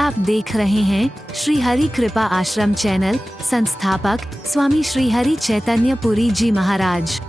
आप देख रहे हैं श्री हरि कृपा आश्रम चैनल। संस्थापक स्वामी श्री हरि चैतन्य पुरी जी महाराज।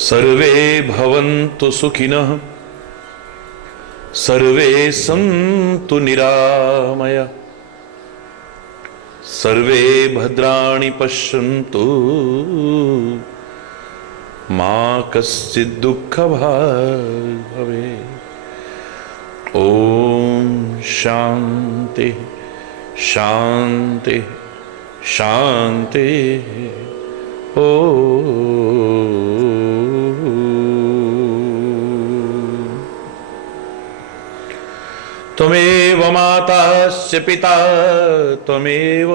सर्वे भवन्तु सुखिनः, सर्वे सन्तु निरामया, सर्वे भद्राणि पश्यन्तु, मा कश्चित् दुःखभाग् भवेत्। ॐ शान्ति शान्ति शान्ति। त्वमेव माताश्च पिता त्वमेव,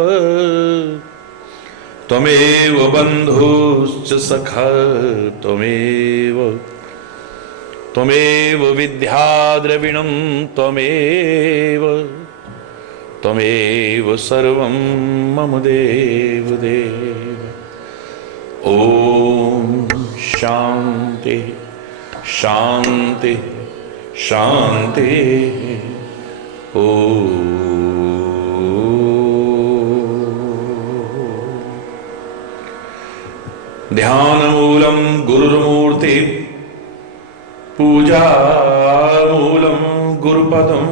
त्वमेव बन्धुश्च सखा त्वमेव, त्वमेव विद्या द्रविणं त्वमेव, त्वमेव सर्वं मम देव देव। ॐ शान्ति शान्ति शान्ति। ध्यानमूलं गुरुर्मूर्ति, पूजामूलं गुरुपदं,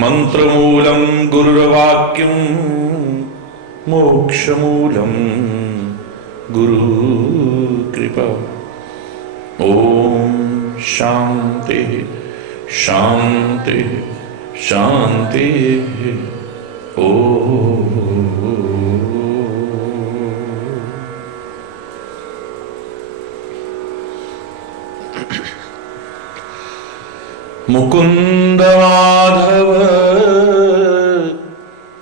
मन्त्रमूलं गुरुर्वाक्यं, मोक्षमूलं गुरुकृपा। ॐ शान्ति शान्ति शान्ति। मुकुंद माधव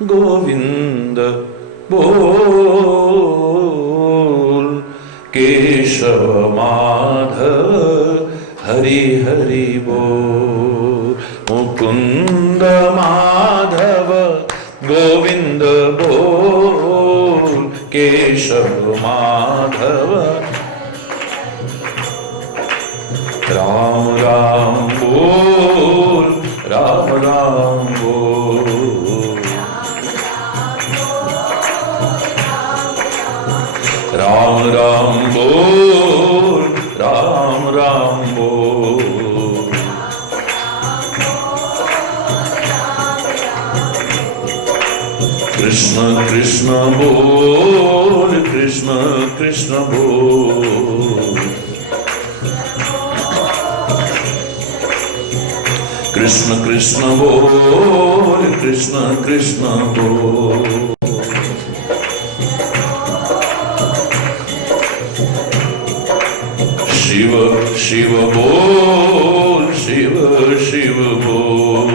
गोविंद बोल, केशव माधव हरि हरि बोल। मुकुंद माधव गोविंद बोल, केशव माधव राम राम बोल, राम राम बोल, राम राम बोल, राम राम बोल। कृष्ण कृष्ण बोल, कृष्ण कृष्ण बोल, कृष्ण कृष्ण बोल, कृष्ण कृष्ण बोल। शिव शिव बोल, शिव शिव बोल,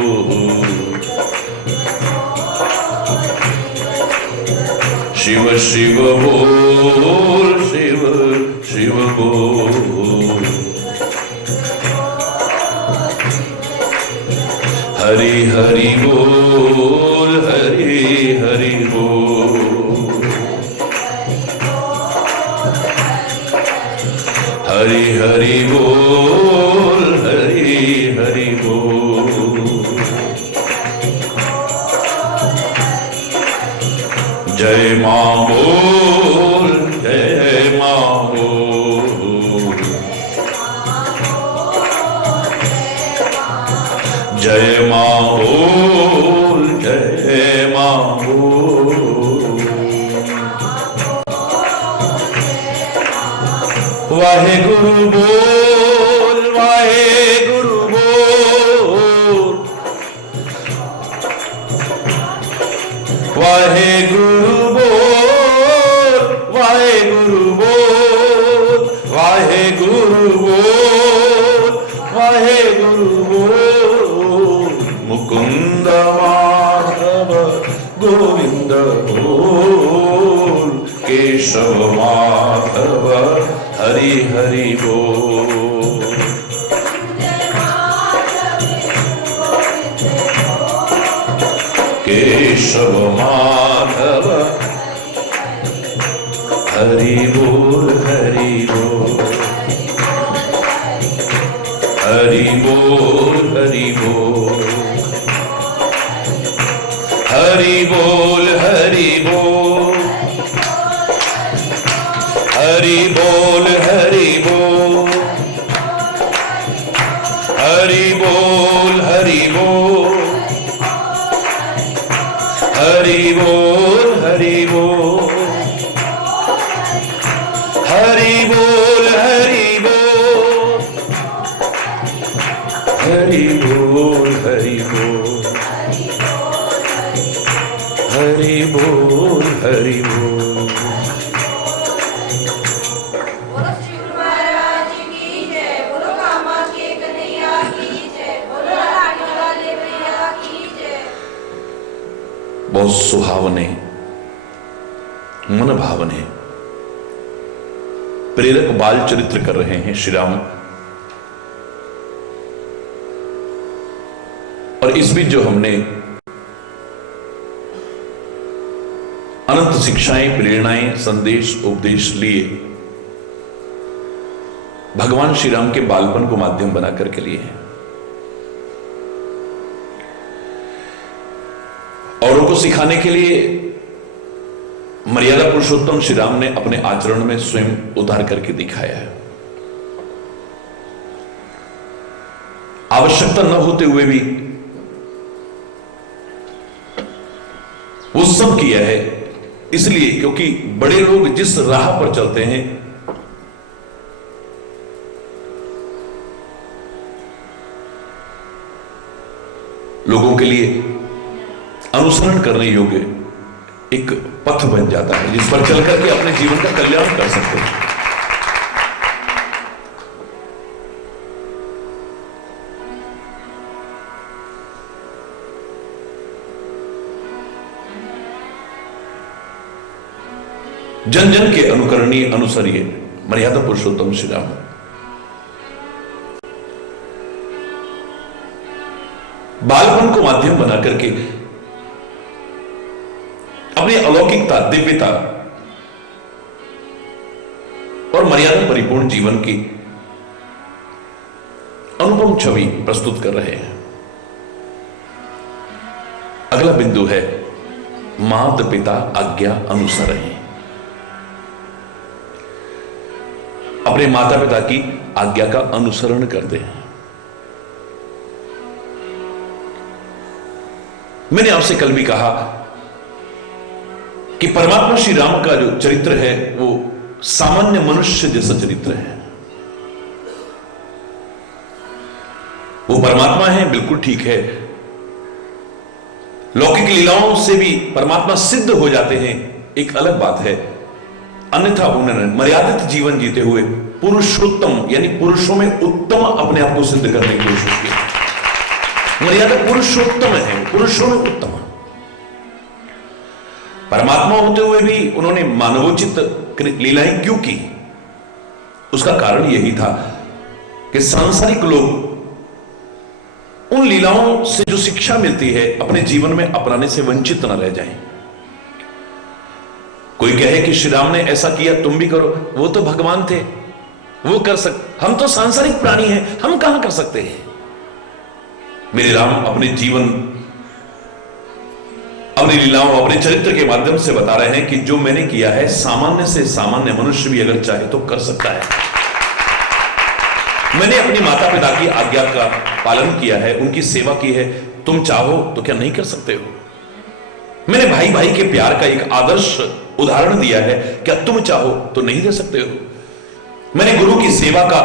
शिव शिव बोल, शिव शिव बोल। हरि हरि बोल, हरि हरि बोल, हरि हरि बोल, हरि हरि बोल। जय मां बोल, जय मां बोल, जय मां बोल, जय मां बोल। वाहेगुरु बोल, वाहेगुरु बोल, वाहेगुरु बोल, वाहेगुरु बोल, केशव माधव हरि हरि बोल। केशव माधव हरि बोल हरि बोल हरि बोल हरि बोल हरि बोल हरि बोल हरि बोल हरि बोल हरि बोल हरि बोल हरि बोल हरि बोल हरि बोल हरि बोल हरि बोल हरि बोल हरि बोल हरि बोल। बोलो श्री गुरु महाराज की जय, बोलो कामाख्या कन्हैया की जय, बोलो लाडला देवैया की जय। बहुत सुहावने मन भावने प्रेरक बाल चरित्र कर रहे हैं श्री राम। और इस बीच जो हमने अनंत शिक्षाएं, प्रेरणाएं, संदेश, उपदेश लिए भगवान श्री राम के बालपन को माध्यम बनाकर के लिए हैं। औरों को सिखाने के लिए मर्यादा पुरुषोत्तम श्री राम ने अपने आचरण में स्वयं उतार करके दिखाया है। आवश्यकता न होते हुए भी वो सब किया है, इसलिए क्योंकि बड़े लोग जिस राह पर चलते हैं लोगों के लिए अनुसरण करने योग्य एक पथ बन जाता है, जिस पर चलकर के अपने जीवन का कल्याण कर सकते हैं। जन जन के अनुकरणीय अनुसरिए मर्यादा पुरुषोत्तम श्री राम। बालपन को माध्यम बना करके अपनी अलौकिकता, दिव्यता और मर्यादा परिपूर्ण जीवन की अनुपम छवि प्रस्तुत कर रहे हैं। अगला बिंदु है मात पिता आज्ञा अनुसरण। अपने माता पिता की आज्ञा का अनुसरण करते हैं। मैंने आपसे कल भी कहा कि परमात्मा श्री राम का जो चरित्र है वो सामान्य मनुष्य जैसा चरित्र है। वो परमात्मा है, बिल्कुल ठीक है। लौकिक लीलाओं से भी परमात्मा सिद्ध हो जाते हैं, एक अलग बात है। अन्यथा उन्होंने मर्यादित जीवन जीते हुए पुरुषोत्तम यानी पुरुषों में उत्तम अपने आप को सिद्ध करने की कोशिश की। मर्यादा पुरुषोत्तम है, पुरुषों में उत्तम। परमात्मा होते हुए भी उन्होंने मानवोचित लीलाएं क्यों की? उसका कारण यही था कि सांसारिक लोग उन लीलाओं से जो शिक्षा मिलती है अपने जीवन में अपनाने से वंचित न रह जाएं। कोई कहे कि श्री राम ने ऐसा किया, तुम भी करो। वो तो भगवान थे, वो कर सकते, हम तो सांसारिक प्राणी हैं, हम कहां कर सकते हैं। मेरे राम अपने जीवन, अपनी लीलाओं, अपने चरित्र के माध्यम से बता रहे हैं कि जो मैंने किया है सामान्य से सामान्य मनुष्य भी अगर चाहे तो कर सकता है। मैंने अपनी माता पिता की आज्ञा का पालन किया है, उनकी सेवा की है। तुम चाहो तो क्या नहीं कर सकते हो? मैंने भाई भाई के प्यार का एक आदर्श उदाहरण दिया है, क्या तुम चाहो तो नहीं दे सकते हो? मैंने गुरु की सेवा का,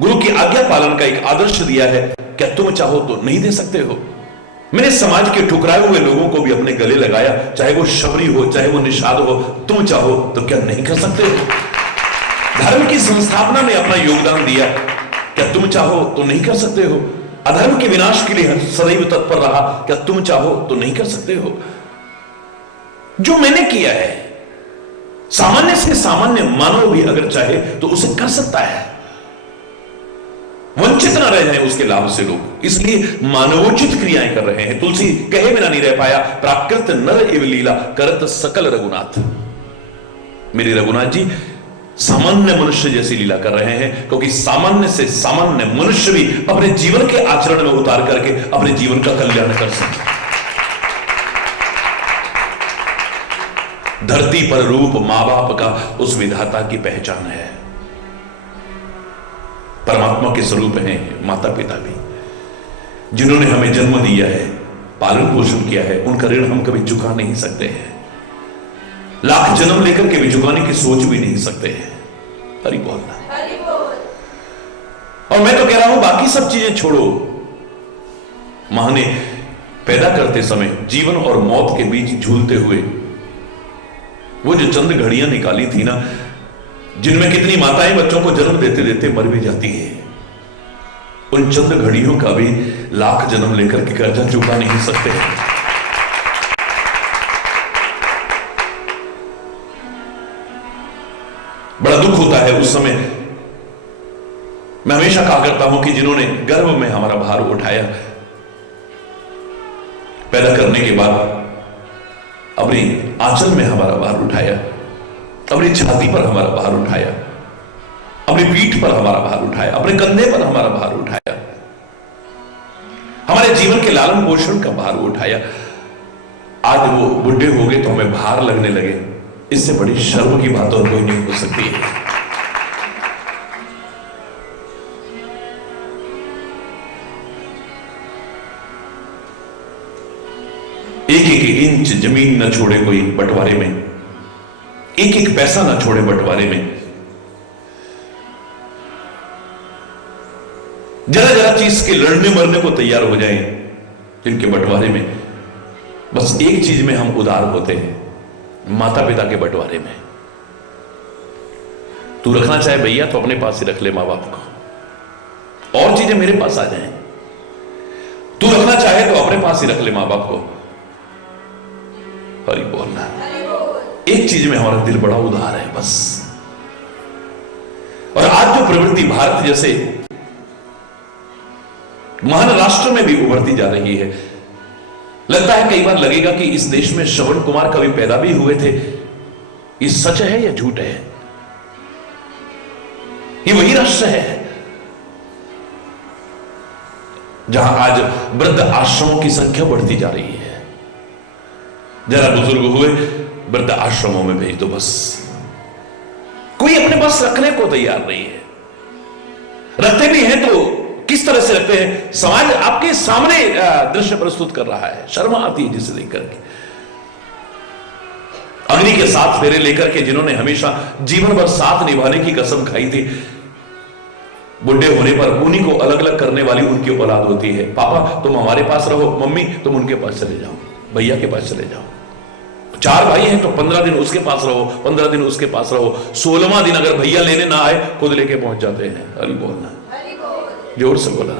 गुरु की आज्ञा पालन का एक आदर्श दिया है, क्या तुम चाहो तो नहीं दे सकते हो? मैंने समाज के ठुकराए हुए लोगों को भी अपने गले लगाया, चाहे वो शबरी हो, चाहे वो निषाद हो। तुम चाहो तो क्या नहीं कर सकते हो? धर्म की संस्थापना में अपना योगदान दिया, क्या तुम चाहो तो नहीं कर सकते हो? अधर्म के विनाश के लिए सदैव तत्पर रहा, क्या तुम चाहो तो नहीं कर सकते हो? जो मैंने किया है सामान्य से सामान्य मानव भी अगर चाहे तो उसे कर सकता है। वंचित ना रह जाए उसके लाभ से लोग, इसलिए मानवोचित क्रियाएं कर रहे हैं। तुलसी कहे बिना नहीं रह पाया, प्राकृत नर एवं लीला करत सकल रघुनाथ। मेरे रघुनाथ जी सामान्य मनुष्य जैसी लीला कर रहे हैं, क्योंकि सामान्य से सामान्य मनुष्य भी अपने जीवन के आचरण में उतार करके अपने जीवन का कल्याण कर सकते। धरती पर रूप मां बाप का उस विधाता की पहचान है। परमात्मा के स्वरूप हैं माता पिता भी, जिन्होंने हमें जन्म दिया है, पालन पोषण किया है, उनका ऋण हम कभी चुका नहीं सकते हैं। लाख जन्म लेकर के भी चुकाने की सोच भी नहीं सकते हैं। हरि बोलना। और मैं तो कह रहा हूं बाकी सब चीजें छोड़ो, मां ने पैदा करते समय जीवन और मौत के बीच झूलते हुए वो जो चंद घड़ियां निकाली थी ना, जिनमें कितनी माताएं बच्चों को जन्म देते देते मर भी जाती हैं, उन चंद घड़ियों का भी लाख जन्म लेकर के कर्जा चुका नहीं सकते। बड़ा दुख होता है उस समय। मैं हमेशा कहा करता हूं कि जिन्होंने गर्भ में हमारा भार उठाया, पैदा करने के बाद अपनी आंचल में हमारा भार उठाया, अपनी छाती पर हमारा भार उठाया, अपनी पीठ पर हमारा भार उठाया, अपने कंधे पर हमारा भार उठाया, हमारे जीवन के लालन पोषण का भार उठाया, आज वो बुढ़े हो गए तो हमें भार लगने लगे। इससे बड़ी शर्म की बात और कोई नहीं हो सकती है। एक एक इंच जमीन न छोड़े कोई बंटवारे में, एक एक पैसा ना छोड़े बंटवारे में, जरा जरा चीज के लड़ने मरने को तैयार हो जाएं जिनके बंटवारे में। बस एक चीज में हम उदार होते हैं, माता पिता के बंटवारे में। तू रखना चाहे भैया तो अपने पास ही रख ले मां बाप को, और चीजें मेरे पास आ जाएं। तू रखना चाहे तो अपने पास ही रख ले मां बाप को। हरि बोलना। एक चीज में हमारा दिल बड़ा उदार है बस। और आज जो प्रवृत्ति भारत जैसे महान राष्ट्र में भी उभरती जा रही है, लगता है कई बार लगेगा कि इस देश में श्रवण कुमार कभी पैदा भी हुए थे। ये सच है या झूठ है? ये वही राष्ट्र है जहां आज वृद्ध आश्रमों की संख्या बढ़ती जा रही है। जरा बुजुर्ग हुए वृद्ध आश्रमों में भेज दो बस। कोई अपने पास रखने को तैयार नहीं है। रखते भी हैं तो किस तरह से रखते हैं? समाज आपके सामने दृश्य प्रस्तुत कर रहा है, शर्म आती है जिसे देखकर के। अग्नि के साथ फेरे लेकर के जिन्होंने हमेशा जीवन भर साथ निभाने की कसम खाई थी, बुढ़े होने पर उन्हीं को अलग अलग करने वाली उनकी औलाद होती है। पापा तुम हमारे पास रहो, मम्मी तुम उनके पास चले जाओ, भैया के पास चले जाओ। 4 भाई हैं तो 15 दिन उसके पास रहो, 15 दिन उसके पास रहो। 16वां दिन अगर भैया लेने ना आए खुद लेके पहुंच जाते हैं। हरि बोलना, जोर से बोला।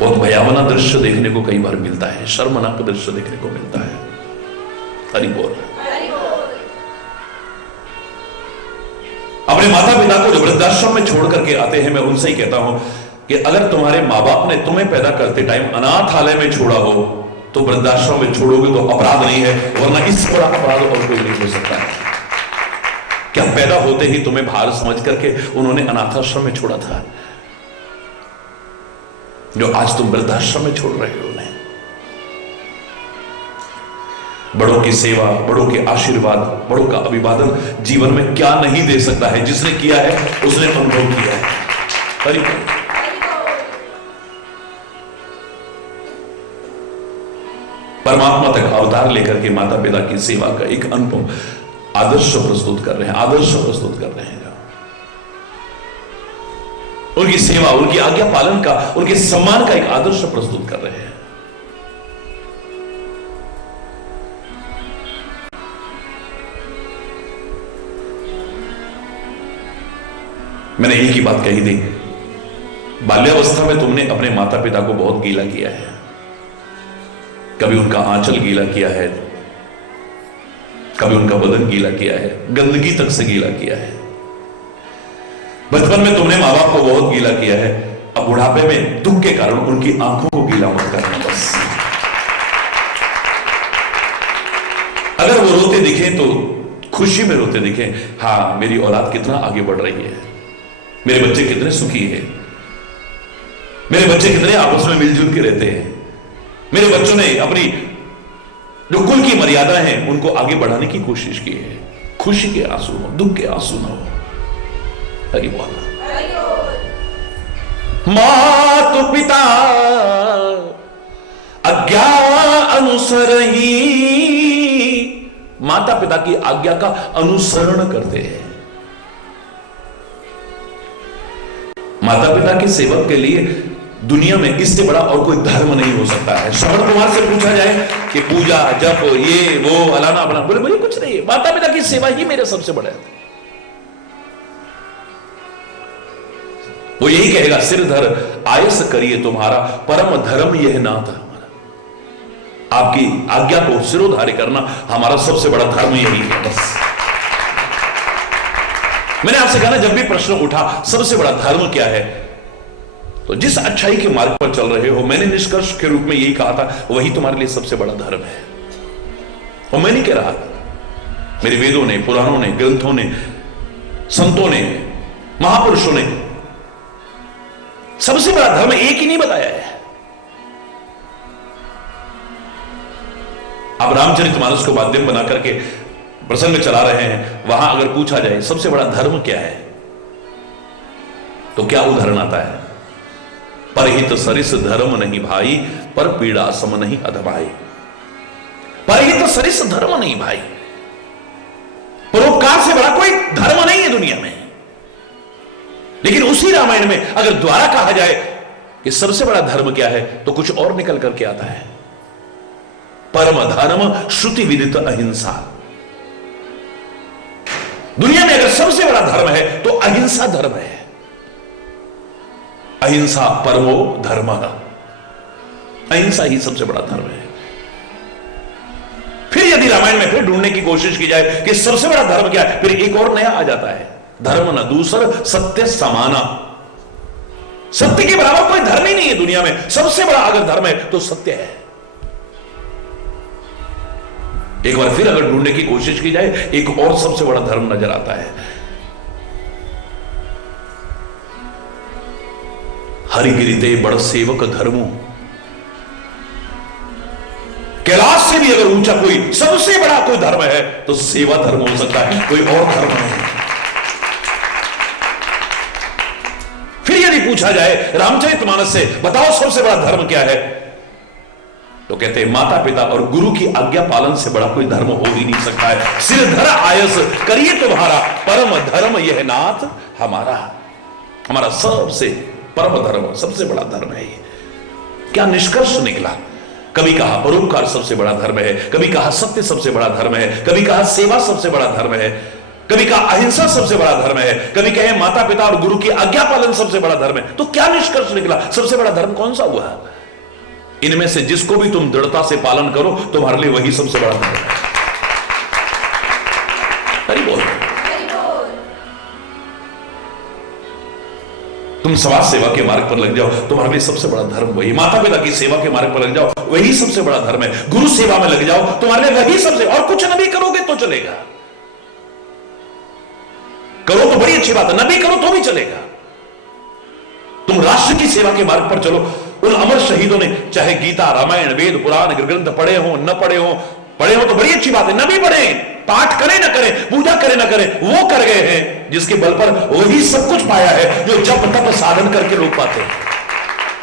बहुत भयावना दृश्य देखने को कई बार मिलता है, शर्मनाक दृश्य देखने को मिलता है। हरि बोल। अपने माता पिता को जो वृद्धाश्रम में छोड़ करके आते हैं, मैं उनसे ही कहता हूं कि अगर तुम्हारे माँ बाप ने तुम्हें पैदा करते टाइम अनाथालय में छोड़ा हो तो वृद्धाश्रम में छोड़ोगे तो अपराध नहीं है, वरना इससे बड़ा अपराध और कोई नहीं हो सकता है। क्या पैदा होते ही तुम्हें भार समझ करके उन्होंने अनाथाश्रम में छोड़ा था, जो आज तुम वृद्धाश्रम में छोड़ रहे हो उन्हें? बड़ों की सेवा, बड़ों के आशीर्वाद, बड़ों का अभिवादन जीवन में क्या नहीं दे सकता है? जिसने किया है उसने अनुभव किया है। हरि परमात्मा तक अवतार लेकर के माता पिता की सेवा का एक अनुपम आदर्श प्रस्तुत कर रहे हैं, आदर्श प्रस्तुत कर रहे हैं। उनकी सेवा, उनकी आज्ञा पालन का, उनके सम्मान का एक आदर्श प्रस्तुत कर रहे हैं। मैंने एक ही बात कही थी, बाल्यावस्था में तुमने अपने माता पिता को बहुत गीला किया है, कभी उनका आंचल गीला किया है, कभी उनका बदन गीला किया है, गंदगी तक से गीला किया है। बचपन में तुमने माँ बाप को बहुत गीला किया है, अब बुढ़ापे में दुख के कारण उनकी आंखों को गीला मत करना बस। अगर वो रोते दिखे तो खुशी में रोते दिखे, हाँ मेरी औलाद कितना आगे बढ़ रही है, मेरे बच्चे कितने सुखी हैं, मेरे बच्चे कितने आपस में मिलजुल के रहते हैं, मेरे बच्चों ने अपनी जो कुल की मर्यादा है उनको आगे बढ़ाने की कोशिश की है। खुशी के आंसू हो, दुख के आंसू ना हो। हरि बोल। मात पिता आज्ञा अनुसरही, माता पिता की आज्ञा का अनुसरण करते हैं। माता पिता के सेवक के लिए दुनिया में इससे बड़ा और कोई धर्म नहीं हो सकता है। श्रवण कुमार से पूछा जाए कि पूजा जप ये वो अलाना अपना, बोले मुझे कुछ नहीं, माता पिता की सेवा ही मेरे सबसे बड़ा है। वो यही कहेगा, सिर धर आयस करिए तुम्हारा, परम धर्म यह नाथ हमारा। आपकी आज्ञा को सिरोधार्य करना हमारा सबसे बड़ा धर्म यही है। बस मैंने आपसे कहा ना, जब भी प्रश्न उठा सबसे बड़ा धर्म क्या है, तो जिस अच्छाई के मार्ग पर चल रहे हो, मैंने निष्कर्ष के रूप में यही कहा था, वही तुम्हारे लिए सबसे बड़ा धर्म है। और मैं नहीं कह रहा, मेरे वेदों ने, पुराणों ने, ग्रंथों ने, संतों ने, महापुरुषों ने सबसे बड़ा धर्म एक ही नहीं बताया है। आप रामचरितमानस को माध्यम बना करके प्रसंग में चला रहे हैं, वहां अगर पूछा जाए सबसे बड़ा धर्म क्या है, तो क्या उदाहरण आता है? परहित सरिस धर्म नहीं भाई, पर पीड़ा सम नहीं अधभाई। परहित सरिस धर्म नहीं भाई, परोपकार से बड़ा कोई धर्म नहीं है दुनिया में। लेकिन उसी रामायण में अगर द्वारा कहा जाए कि सबसे बड़ा धर्म क्या है, तो कुछ और निकल करके आता है। परम धर्म श्रुति विदित अहिंसा। दुनिया में अगर सबसे बड़ा धर्म है तो अहिंसा धर्म है। अहिंसा परमो धर्म, अहिंसा ही सबसे बड़ा धर्म है। फिर यदि रामायण में फिर ढूंढने की कोशिश की जाए कि सबसे बड़ा धर्म क्या है, फिर एक और नया आ जाता है, धर्म न दूसर सत्य समाना। सत्य के बराबर कोई धर्म ही नहीं है दुनिया में। सबसे बड़ा अगर धर्म है तो सत्य है। एक बार फिर अगर ढूंढने की कोशिश की जाए, एक और सबसे बड़ा धर्म नजर आता है, हरिगिरिते बड़ सेवक धर्मो। कैलाश से भी अगर ऊंचा कोई सबसे बड़ा कोई धर्म है तो सेवा धर्म हो सकता है, कोई और धर्म नहीं। फिर यदि पूछा जाए रामचरितमानस से, बताओ सबसे बड़ा धर्म क्या है, तो कहते हैं माता पिता और गुरु की आज्ञा पालन से बड़ा कोई धर्म हो ही नहीं सकता है। सिर धर आयस करिए तुम्हारा, परम धर्म यह नाथ हमारा। हमारा सबसे परम धर्म, सबसे बड़ा धर्म है ये। क्या निष्कर्ष निकला? कभी कहा परोपकार सबसे बड़ा धर्म है, कभी कहा सत्य सबसे बड़ा धर्म है, कभी कहा सेवा सबसे बड़ा धर्म है, कभी कहा अहिंसा सबसे बड़ा धर्म है, कभी कहे माता पिता और गुरु की आज्ञा पालन सबसे बड़ा धर्म है। तो क्या निष्कर्ष निकला? सबसे बड़ा धर्म कौन सा हुआ? इनमें से जिसको भी तुम दृढ़ता से पालन करो, तुम्हारे लिए वही सबसे बड़ा धर्म है। हरि बोल। तुम समाज सेवा के मार्ग पर लग जाओ, तुम्हारे लिए सबसे बड़ा धर्म वही। माता पिता की सेवा के मार्ग पर लग जाओ, वही सबसे बड़ा धर्म है। गुरु सेवा में लग जाओ, तुम्हारे लिए वही सबसे, और कुछ न भी करोगे तो चलेगा। करो तो बड़ी अच्छी बात है, न भी करो तो भी चलेगा। तुम राष्ट्र की सेवा के मार्ग पर चलो। उन अमर शहीदों ने चाहे गीता, रामायण, वेद, पुराण, ग्रंथ पढ़े हो न पढ़े हो, पढ़े हो तो बड़ी अच्छी बात है, न भी पढ़े, पाठ करें न करें, पूजा करें न करें, वो कर गए हैं जिसके बल पर वही सब कुछ पाया है जो जप तप साधन करके लोग पाते हैं।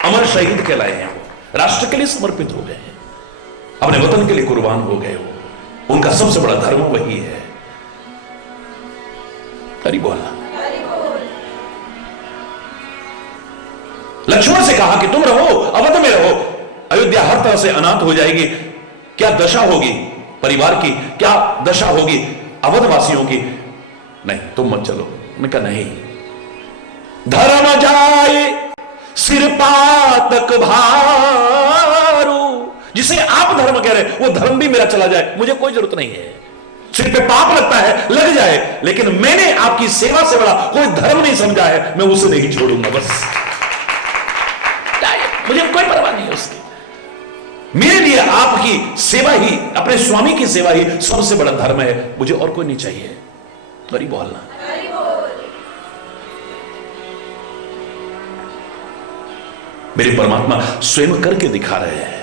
अमर शहीद कहलाए हैं, वो राष्ट्र के लिए समर्पित हो गए हैं, अपने वतन के लिए कुर्बान हो गए हो। उनका सबसे बड़ा धर्म वही है। हरि बोलना। लक्ष्मण से कहा कि तुम रहो, अवध में रहो, अयोध्या हर तरह से अनाथ हो जाएगी। क्या दशा होगी परिवार की, क्या दशा होगी अवधवासियों की? नहीं, तुम मत चलो। मैं कहा नहीं, धर्म जाए सिर पातक भारू, जिसे आप धर्म कह रहे हैं वो धर्म भी मेरा चला जाए, मुझे कोई जरूरत नहीं है। सिर पे पाप लगता है लग जाए, लेकिन मैंने आपकी सेवा से बड़ा कोई धर्म नहीं समझा है, मैं उसे नहीं छोड़ूंगा। बस मुझे कोई परवाह नहीं है उसकी। मेरे लिए आपकी सेवा ही, अपने स्वामी की सेवा ही सबसे बड़ा धर्म है, मुझे और कोई नहीं चाहिए। बड़ी बोलना, मेरे परमात्मा स्वयं करके दिखा रहे हैं।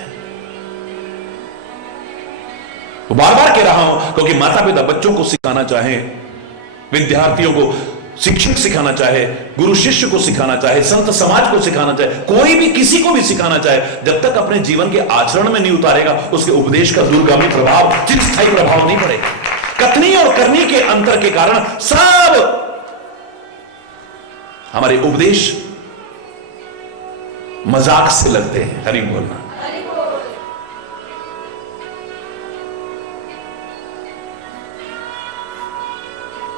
बार बार कह रहा हूं क्योंकि माता पिता बच्चों को सिखाना चाहे, विद्यार्थियों को शिक्षक सिखाना चाहे, गुरु शिष्य को सिखाना चाहे, संत समाज को सिखाना चाहे, कोई भी किसी को भी सिखाना चाहे, जब तक अपने जीवन के आचरण में नहीं उतारेगा उसके उपदेश का दूरगामी प्रभाव, चिरस्थायी प्रभाव नहीं पड़ेगा। कथनी और करनी के अंतर के कारण सब हमारे उपदेश मजाक से लगते हैं। हरि बोलना।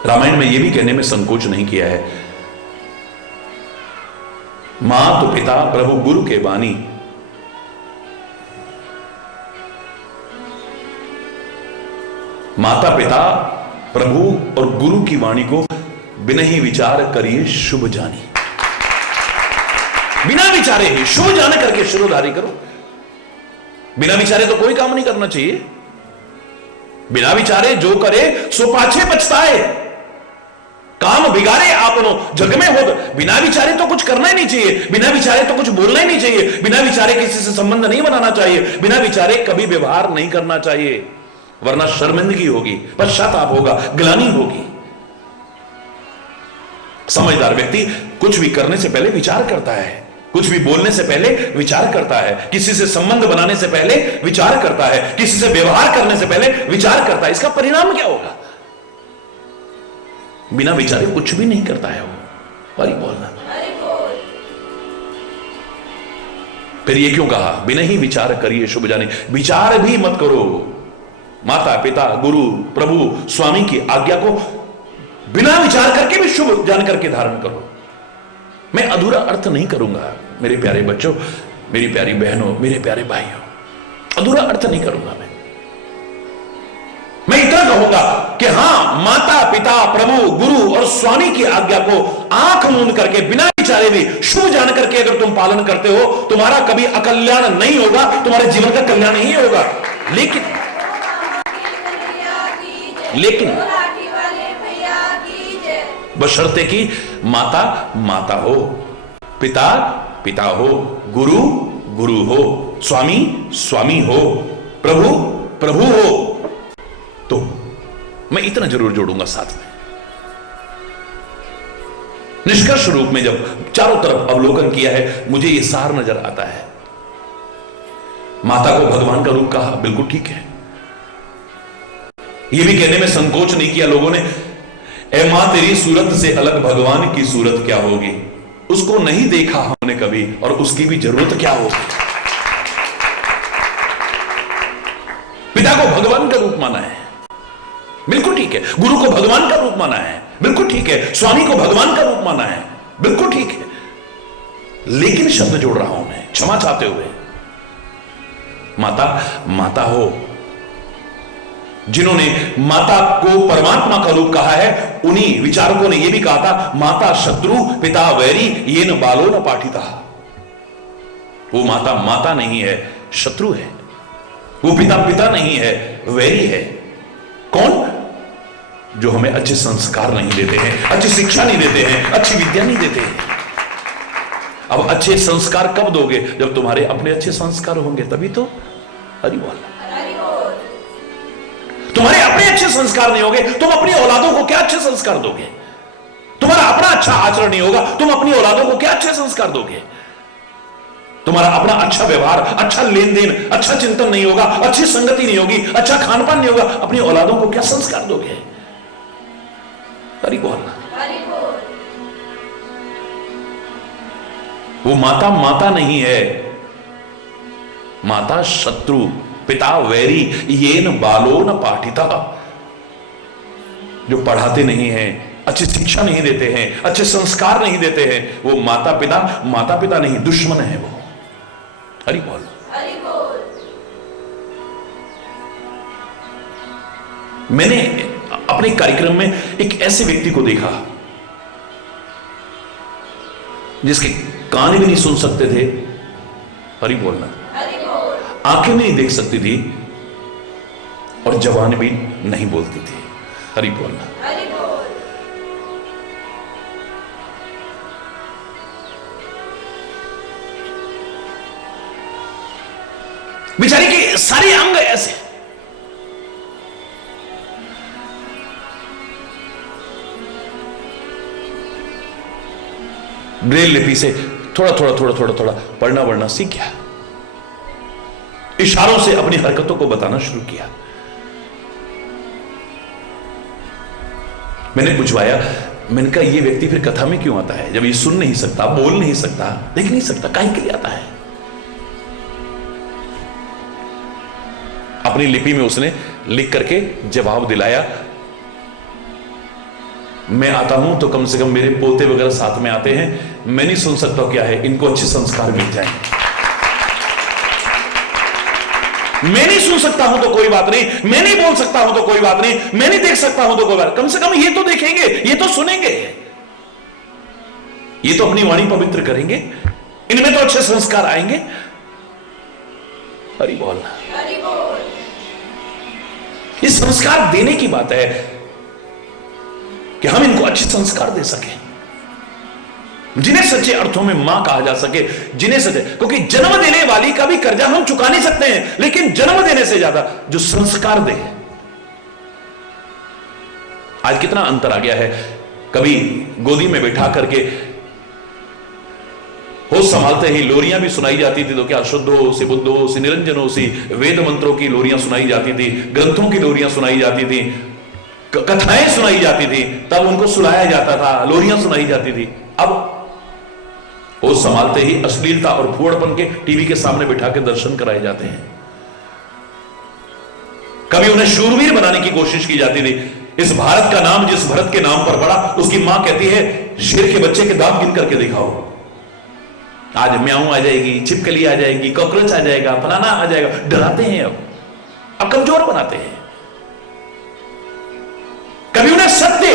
रामायण में यह भी कहने में संकोच नहीं किया है, मां तो पिता प्रभु गुरु के बानी, माता पिता प्रभु और गुरु की वाणी को बिना ही विचार करिए शुभ जानी। बिना विचारे ही शुभ जान करके शिरोधारी करो। बिना विचारे तो कोई काम नहीं करना चाहिए। बिना विचारे जो करे सो पाछे पछताए, काम बिगाड़े आपनो जग में हो। बिना विचारे तो कुछ करना ही नहीं चाहिए, बिना विचारे तो कुछ बोलना ही नहीं चाहिए, बिना विचारे किसी से संबंध नहीं बनाना चाहिए, बिना विचारे कभी व्यवहार नहीं करना चाहिए, वरना शर्मिंदगी होगी, पश्चाताप होगा, ग्लानि होगी। समझदार व्यक्ति कुछ भी करने से पहले विचार करता है, कुछ भी बोलने से पहले विचार करता है, किसी से संबंध बनाने से पहले विचार करता है, किसी से व्यवहार करने से पहले विचार करता है। इसका परिणाम क्या होगा? बिना विचारे कुछ भी नहीं करता है वो। हरि बोलना। फिर ये क्यों कहा बिना ही विचार करिए शुभ जाने? विचार भी मत करो, माता पिता गुरु प्रभु स्वामी की आज्ञा को बिना विचार करके भी शुभ जान करके धारण करो। मैं अधूरा अर्थ नहीं करूंगा मेरे प्यारे बच्चों, मेरी प्यारी बहनों, मेरे प्यारे भाइयों, अधूरा अर्थ नहीं करूंगा। मैं इतना कहूंगा कि हां, माता पिता प्रभु गुरु और स्वामी की आज्ञा को आंख मूंद करके बिना विचारे भी शुभ जान करके अगर तुम पालन करते हो, तुम्हारा कभी अकल्याण नहीं होगा, तुम्हारे जीवन का कल्याण ही होगा। लेकिन बशर्ते कि माता माता हो, पिता पिता हो, गुरु गुरु हो, स्वामी स्वामी हो, प्रभु प्रभु हो। तो मैं इतना जरूर जोड़ूंगा साथ में। निष्कर्ष रूप में जब चारों तरफ अवलोकन किया है, मुझे यह सार नजर आता है। माता को भगवान का रूप कहा, बिल्कुल ठीक है। यह भी कहने में संकोच नहीं किया लोगों ने, ए मां तेरी सूरत से अलग भगवान की सूरत क्या होगी? उसको नहीं देखा हमने कभी और उसकी भी जरूरत क्या होगी? पिता को भगवान का रूप माना है, बिल्कुल ठीक है। गुरु को भगवान का रूप माना है, बिल्कुल ठीक है। स्वामी को भगवान का रूप माना है, बिल्कुल ठीक है। लेकिन शब्द जोड़ रहा हूं मैं क्षमा चाहते हुए, माता माता हो। जिन्होंने माता को परमात्मा का रूप कहा है, उन्हीं विचारकों ने यह भी कहा था, माता शत्रु पिता वैरी ये न बालो न पाठिता। वो माता माता नहीं है, शत्रु है। वो पिता पिता नहीं है, वैरी है। कौन? जो हमें अच्छे संस्कार नहीं देते हैं, अच्छी शिक्षा नहीं देते हैं, अच्छी विद्या नहीं देते हैं। अब अच्छे संस्कार कब दोगे? जब तुम्हारे अपने अच्छे संस्कार होंगे, तभी तो। हरि बोल। तुम्हारे अपने अच्छे संस्कार नहीं होंगे, तुम अपनी औलादों को क्या अच्छे संस्कार दोगे? तुम्हारा अपना अच्छा आचरण नहीं होगा, तुम अपनी औलादों को क्या अच्छे संस्कार दोगे? तुम्हारा अपना अच्छा व्यवहार, अच्छा लेन देन, अच्छा चिंतन नहीं होगा, अच्छी संगति नहीं होगी, अच्छा खान पान नहीं होगा, अपनी औलादों को क्या संस्कार दोगे? हरि बोल। वो माता माता नहीं है, माता शत्रु पिता वैरी ये न बालो न पाठिता। जो पढ़ाते नहीं हैं, अच्छी शिक्षा नहीं देते हैं, अच्छे संस्कार नहीं देते हैं, वो माता पिता नहीं, दुश्मन है वो। हरि बोल। मैंने अपने कार्यक्रम में एक ऐसे व्यक्ति को देखा जिसके कान भी नहीं सुन सकते थे, हरि बोलना, आंखें भी नहीं देख सकती थी और जबान भी नहीं बोलती थी, हरि बोलना। बेचारी के सारे अंग ऐसे, ब्रेल लिपि से थोड़ा थोड़ा पढ़ना वढ़ना सीख गया, इशारों से अपनी हरकतों को बताना शुरू किया। मैंने पूछवाया, मैंने कहा ये व्यक्ति फिर कथा में क्यों आता है जब ये सुन नहीं सकता, बोल नहीं सकता, देख नहीं सकता, काहे के लिए आता है? अपनी लिपि में उसने लिख करके जवाब दिलाया, मैं आता हूं तो कम से कम मेरे पोते वगैरह साथ में आते हैं, मैं नहीं सुन सकता क्या है, इनको अच्छे संस्कार मिल जाए। मैं नहीं सुन सकता हूं तो कोई बात नहीं, मैं नहीं बोल सकता हूं तो कोई बात नहीं, मैं नहीं देख सकता हूं तो कोई बात, कम से कम ये तो देखेंगे, ये तो सुनेंगे, ये तो अपनी वाणी पवित्र करेंगे, इनमें तो अच्छे संस्कार आएंगे। हरि बोल। ये संस्कार देने की बात है कि हम इनको अच्छे संस्कार दे सकें, जिन्हें सच्चे अर्थों में मां कहा जा सके, जिन्हें सच्चे, क्योंकि जन्म देने वाली का भी कर्जा हम चुका नहीं सकते हैं, लेकिन जन्म देने से ज्यादा जो संस्कार दे। आज कितना अंतर आ गया है, कभी गोदी में बैठा करके होश संभालते ही लोरियां भी सुनाई जाती थी, तो क्या शुद्धो सी बुद्धो सी निरंजनो सी वेद मंत्रों की लोरियां सुनाई जाती थी, ग्रंथों की लोरियां सुनाई जाती थी, कथाएं सुनाई जाती थी, तब उनको सुनाया जाता था, लोरियां सुनाई जाती थी। अब वो संभालते ही अश्लीलता और फूहड़पन के टीवी के सामने बिठा के दर्शन कराए जाते हैं। कभी उन्हें शूरवीर बनाने की कोशिश की जाती थी, इस भारत का नाम जिस भरत के नाम पर पड़ा, उसकी मां कहती है शेर के बच्चे के दांत गिन करके दिखाओ, आज म्याऊं आ जाएगी, छिपकली आ जाएगी, कॉकरोच आ जाएगा, फलाना आ जाएगा, डराते हैं। अब कमजोर बनाते हैं। कभी उन्हें सत्य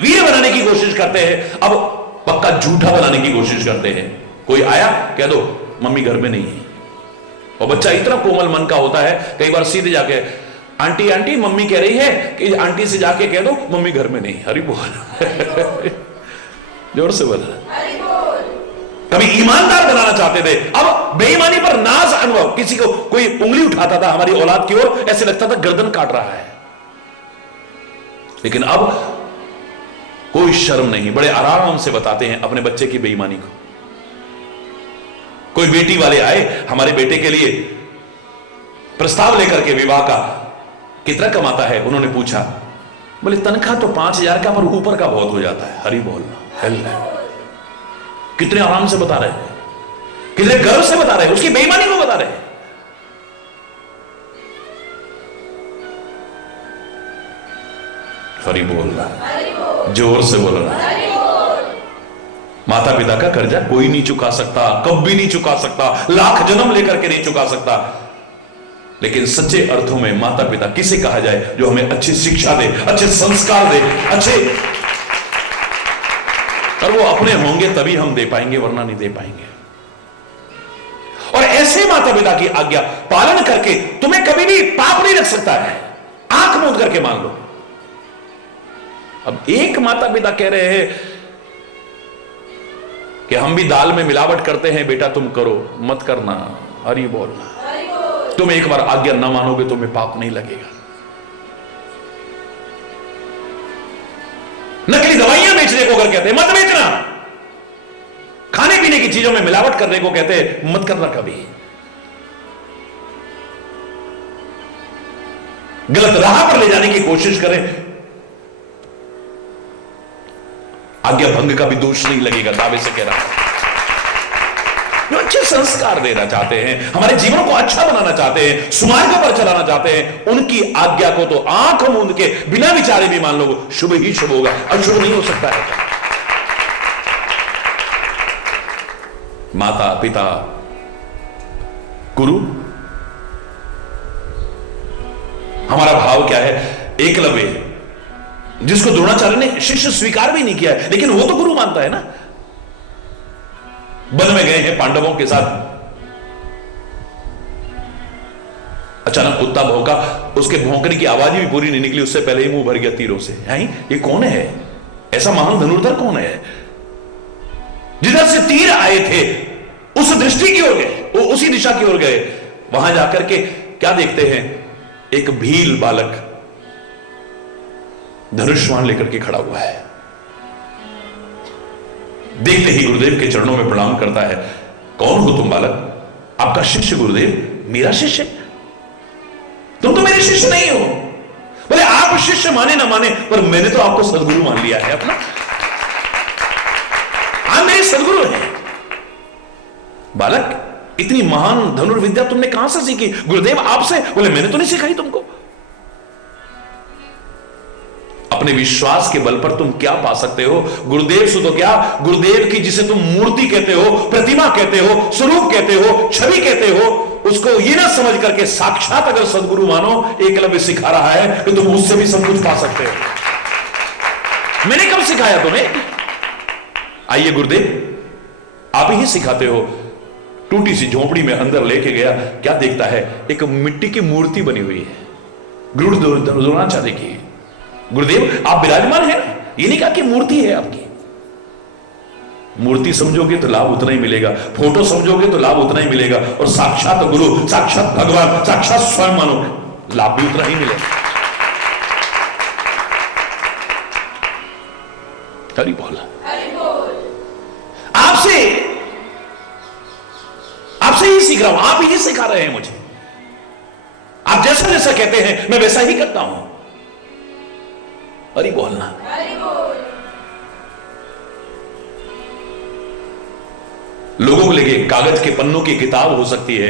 वीर बनाने की कोशिश करते हैं, अब पक्का झूठा बनाने की कोशिश करते हैं। कोई आया कह दो मम्मी घर में नहीं है, और बच्चा इतना कोमल मन का होता है, कई बार सीधे जाके आंटी आंटी मम्मी कह रही है कि आंटी से जाके कह दो मम्मी घर में नहीं। हरि बोल। जोर से बोल। कभी ईमानदार बनाना चाहते थे, अब बेईमानी पर नाज अनुभव, किसी को कोई उंगली उठाता था हमारी औलाद की ओर, ऐसे लगता था गर्दन काट रहा है, लेकिन अब कोई शर्म नहीं, बड़े आराम से बताते हैं अपने बच्चे की बेईमानी को। कोई बेटी वाले आए हमारे बेटे के लिए प्रस्ताव लेकर के विवाह का, कितना कमाता है उन्होंने पूछा, बोले तनख्वाह तो 5,000 का, पर ऊपर का बहुत हो जाता है। हरि बोलना। कितने आराम से बता रहे हैं, कितने गर्व से बता रहे हैं, उसकी बेईमानी को बता रहे हैं। हरि बोलना, जोर से बोलना। माता पिता का कर्जा कोई नहीं चुका सकता, कभी नहीं चुका सकता, लाख जन्म लेकर के नहीं चुका सकता, लेकिन सच्चे अर्थों में माता पिता किसे कहा जाए जो हमें अच्छी शिक्षा दे, अच्छे संस्कार दे, अच्छे, और वो अपने होंगे तभी हम दे पाएंगे, वरना नहीं दे पाएंगे। और ऐसे माता पिता की आज्ञा पालन करके तुम्हें कभी भी पाप नहीं रख सकता है, आंख मूंद करके मान लो। अब एक माता पिता कह रहे हैं कि हम भी दाल में मिलावट करते हैं, बेटा तुम करो, मत करना। हरि बोलना। तुम एक बार आज्ञा ना मानोगे तुम्हें पाप नहीं लगेगा। नकली दवाइयां बेचने को अगर कहते हैं मत बेचना, खाने पीने की चीजों में मिलावट करने को कहते हैं मत करना कभी। गलत राह पर ले जाने की कोशिश करें, आज्ञा भंग का भी दोष नहीं लगेगा, दावे से कह रहा हूं। जो अच्छे संस्कार देना चाहते हैं, हमारे जीवन को अच्छा बनाना चाहते हैं, सुमार्ग पर चलाना चाहते हैं, उनकी आज्ञा को तो आंख मूंद के बिना विचारे भी मान लो, शुभ ही शुभ होगा, अशुभ नहीं हो सकता है। माता पिता गुरु, हमारा भाव क्या है? एकलव्य, जिसको द्रोणाचार्य ने शिष्य स्वीकार भी नहीं किया है, लेकिन वो तो गुरु मानता है ना। वन में गए हैं पांडवों के साथ, अचानक कुत्ता भौंका, उसके भौंकने की आवाज भी पूरी नहीं निकली, उससे पहले ही मुंह भर गया तीरों से। ये कौन है? ऐसा महान धनुर्धर कौन है? जिधर से तीर आए थे उस दृष्टि की ओर गए, वो उसी दिशा की ओर गए। वहां जाकर के क्या देखते हैं? एक भील बालक धनुष्वाण लेकर के खड़ा हुआ है। देखते ही गुरुदेव के चरणों में प्रणाम करता है। कौन हो तुम बालक? आपका शिष्य गुरुदेव। मेरा शिष्य? तुम तो मेरे शिष्य नहीं हो। बोले आप शिष्य माने ना माने, पर मैंने तो आपको सदगुरु मान लिया है अपना। आप मेरे सदगुरु हैं। बालक, इतनी महान धनुर्विद्या तुमने कहां से सीखी? गुरुदेव आपसे। बोले मैंने तो नहीं सिखाई तुमको। अपने विश्वास के बल पर तुम क्या पा सकते हो? गुरुदेव से तो क्या, गुरुदेव की जिसे तुम मूर्ति कहते हो, प्रतिमा कहते हो, स्वरूप कहते हो, छवि कहते हो, उसको ये ना समझ करके साक्षात अगर सदगुरु मानो, एकलव्य सिखा रहा है कि तुम उससे भी सब कुछ पा सकते हो। मैंने कब सिखाया तुम्हें? आइए गुरुदेव, आप ही सिखाते हो। टूटी सी झोपड़ी में अंदर लेके गया, क्या देखता है? एक मिट्टी की मूर्ति बनी हुई है, गुरु द्रोणाचार्य की। गुरुदेव आप विराजमान है ना, ये नहीं कहा कि मूर्ति है आपकी। मूर्ति समझोगे तो लाभ उतना ही मिलेगा, फोटो समझोगे तो लाभ उतना ही मिलेगा, और साक्षात गुरु, साक्षात भगवान, साक्षात स्वयं मानो, लाभ भी उतना ही मिलेगा। हरि बोल। आपसे ही सीख रहा हूं, आप ही सिखा रहे हैं मुझे। आप जैसा जैसा कहते हैं मैं वैसा ही करता हूं। हरि बोलना। लोगों को लेके कागज के पन्नों की किताब हो सकती है,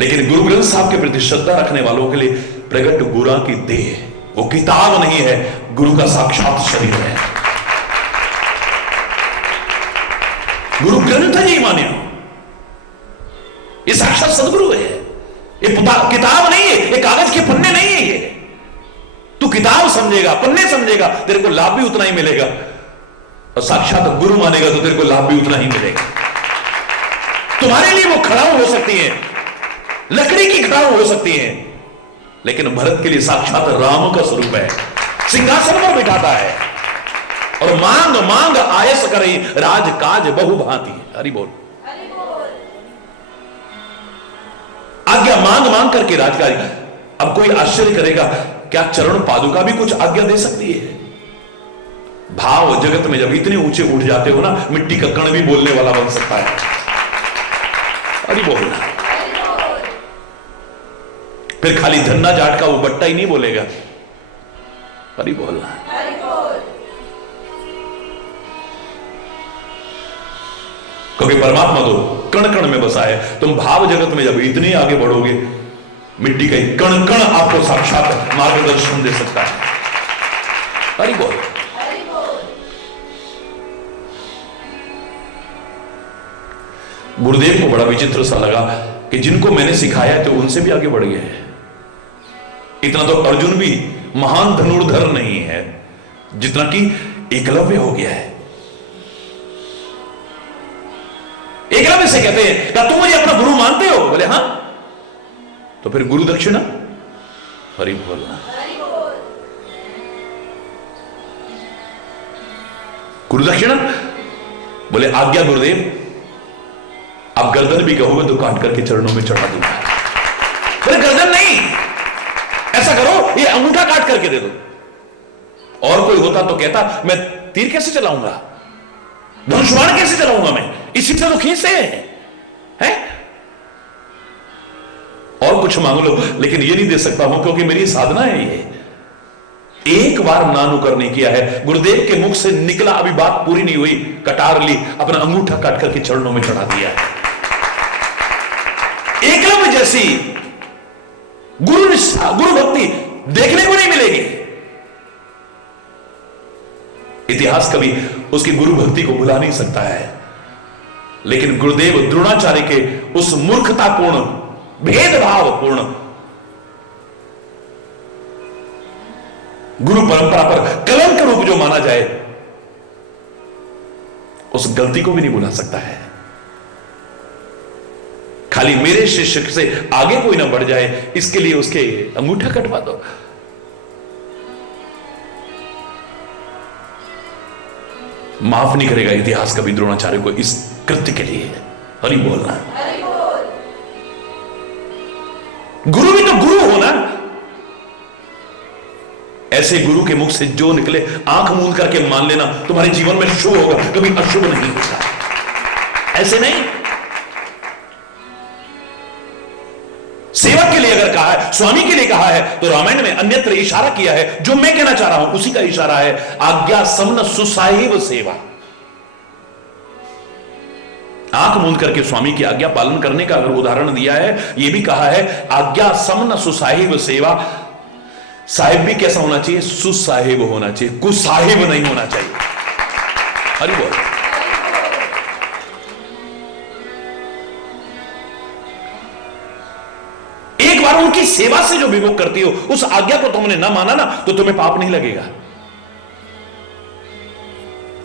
लेकिन गुरु ग्रंथ साहब के प्रति श्रद्धा रखने वालों के लिए प्रगट गुरा की देह, वो किताब नहीं है, गुरु का साक्षात शरीर है। गुरु ग्रंथ नहीं माने, ये साक्षात सदगुरु है। ये किताब नहीं है, ये कागज के पन्ने नहीं है। ये तू किताब समझेगा, पन्ने समझेगा, तेरे को लाभ भी उतना ही मिलेगा, और साक्षात गुरु मानेगा तो तेरे को लाभ भी उतना ही मिलेगा। तुम्हारे लिए वो खड़ाऊ हो सकती है, लकड़ी की खड़ाऊ हो सकती है, लेकिन भरत के लिए साक्षात राम का स्वरूप है। सिंहासन पर बिठाता है और मांग मांग आयस करे, राज काज बहु भांति। हरि बोल। आज्ञा मांग मांग करके राजकाज। अब कोई आश्चर्य करेगा, क्या चरण पादुका भी कुछ आज्ञा दे सकती है? भाव जगत में जब इतने ऊंचे उठ जाते हो ना, मिट्टी का कण भी बोलने वाला बन सकता है। अरे बोलना, फिर खाली धन्ना जाट का वो बट्टा ही नहीं बोलेगा। अरे बोलना। क्योंकि परमात्मा तो कण कण में बसा है। तुम भाव जगत में जब इतने आगे बढ़ोगे, मिट्टी का कण कण आपको साक्षात मार्गदर्शन दे सकता है। हरि बोल। गुरुदेव को बड़ा विचित्र सा लगा कि जिनको मैंने सिखाया तो उनसे भी आगे बढ़ गए हैं। इतना तो अर्जुन भी महान धनुर्धर नहीं है जितना कि एकलव्य हो गया है। एकलव्य से कहते हैं, क्या तुम मुझे अपना गुरु मानते हो? बोले हां। तो फिर गुरु दक्षिणा। हरि बोलना। गुरु दक्षिणा बोले आज्ञा गुरुदेव, आप गर्दन भी कहोगे तो काट करके चरणों में चढ़ा दूंगा। बोले गर्दन नहीं, ऐसा करो ये अंगूठा काट करके दे दो। और कोई होता तो कहता मैं तीर कैसे चलाऊंगा, धनुष्वाण कैसे चलाऊंगा, मैं इसी से तो खींचते हैं। और कुछ मांग लो, लेकिन ये नहीं दे सकता हूं क्योंकि मेरी साधना है। ये एक बार नानुकर नहीं किया है, गुरुदेव के मुख से निकला, अभी बात पूरी नहीं हुई, कटार ली, अपना अंगूठा काट करके चरणों में चढ़ा दिया। एकलव्य जैसी गुरु निष्ठा, गुरु भक्ति देखने को नहीं मिलेगी। इतिहास कभी उसकी गुरु भक्ति को भुला नहीं सकता है, लेकिन गुरुदेव द्रोणाचार्य के उस मूर्खतापूर्ण, भेदभावपूर्ण गुरु परंपरा पर कलंक रूप जो माना जाए, उस गलती को भी नहीं भुला सकता है। खाली मेरे शिष्य से आगे कोई ना बढ़ जाए, इसके लिए उसके अंगूठा कटवा दो। माफ नहीं करेगा इतिहास कभी द्रोणाचार्य को इस कृत्य के लिए। हरि बोलना। गुरु भी तो गुरु हो ना। ऐसे गुरु के मुख से जो निकले, आंख मूंद करके मान लेना तुम्हारे जीवन में शुभ होगा, कभी अशुभ नहीं होगा। ऐसे नहीं। सेवा के लिए अगर कहा है, स्वामी के लिए कहा है, तो रामायण में अन्यत्र इशारा किया है। जो मैं कहना चाह रहा हूं उसी का इशारा है। आज्ञा समन सुसाहिब सेवा। आंख मूंद करके स्वामी की आज्ञा पालन करने का अगर उदाहरण दिया है, यह भी कहा है आज्ञा समन सुसाहिब सेवा। साहिब भी कैसा होना चाहिए? सुसाहिब होना चाहिए, कुसाहिब नहीं होना चाहिए। हरि बोल। एक बार उनकी सेवा से जो विमुख करती हो, उस आज्ञा को तुमने ना माना ना, तो तुम्हें पाप नहीं लगेगा,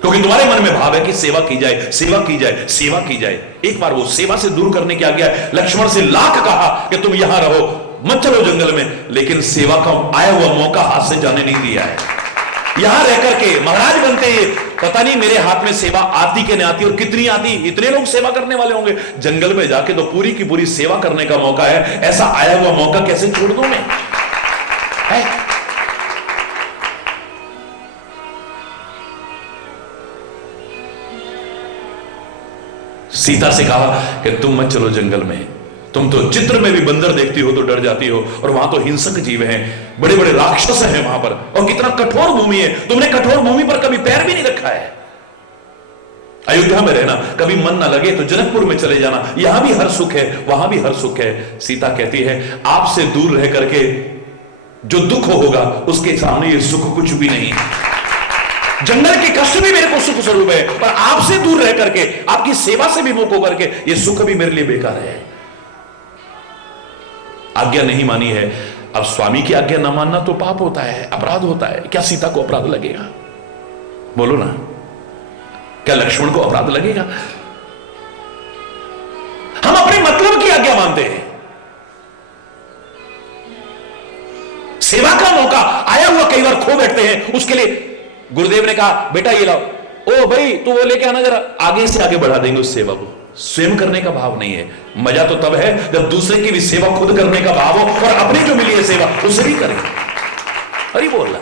क्योंकि तुम्हारे मन में भाव है कि सेवा की जाए, सेवा की जाए, सेवा की जाए। एक बार वो सेवा से दूर करने की आज्ञा है। लक्ष्मण से लाख कहा कि तुम यहां रहो, मत चलो जंगल में, लेकिन सेवा का आया हुआ मौका हाथ से जाने नहीं दिया है। यहां रह करके महाराज बनते हैं, पता नहीं मेरे हाथ में सेवा आती कि नहीं आती, और कितनी आती, इतने लोग सेवा करने वाले होंगे। जंगल में जाके तो पूरी की पूरी सेवा करने का मौका है, ऐसा आया हुआ मौका कैसे छोड़ दूं मैं? है? सीता से कहा कि तुम मत चलो जंगल में, तुम तो चित्र में भी बंदर देखती हो तो डर जाती हो, और वहां तो हिंसक जीव हैं, बड़े बड़े राक्षस हैं वहां पर, और कितना कठोर भूमि है, तुमने कठोर भूमि पर कभी पैर भी नहीं रखा है। अयोध्या में रहना, कभी मन ना लगे तो जनकपुर में चले जाना, यहां भी हर सुख है, वहां भी हर सुख है। सीता कहती है आपसे दूर रह करके जो दुख होगा उसके सामने ये सुख कुछ भी नहीं है। जंगल के कष्ट भी मेरे को सुख स्वरूप है, पर आपसे दूर रह करके, आपकी सेवा से विमुख होकर के, ये सुख भी मेरे लिए बेकार है। आज्ञा नहीं मानी है। अब स्वामी की आज्ञा ना मानना तो पाप होता है, अपराध होता है। क्या सीता को अपराध लगेगा? बोलो ना, क्या लक्ष्मण को अपराध लगेगा? हम अपने मतलब की आज्ञा मानते हैं। सेवा का मौका आया हुआ कई बार खो बैठते हैं। उसके लिए गुरुदेव ने कहा बेटा ये लाओ, ओ भाई तू वो लेके आना, जरा आगे से आगे बढ़ा देंगे उस सेवा को। स्वयं करने का भाव नहीं है। मजा तो तब है जब दूसरे की भी सेवा खुद करने का भाव हो, और अपनी जो मिली है सेवा उसे भी करें। हरि बोल।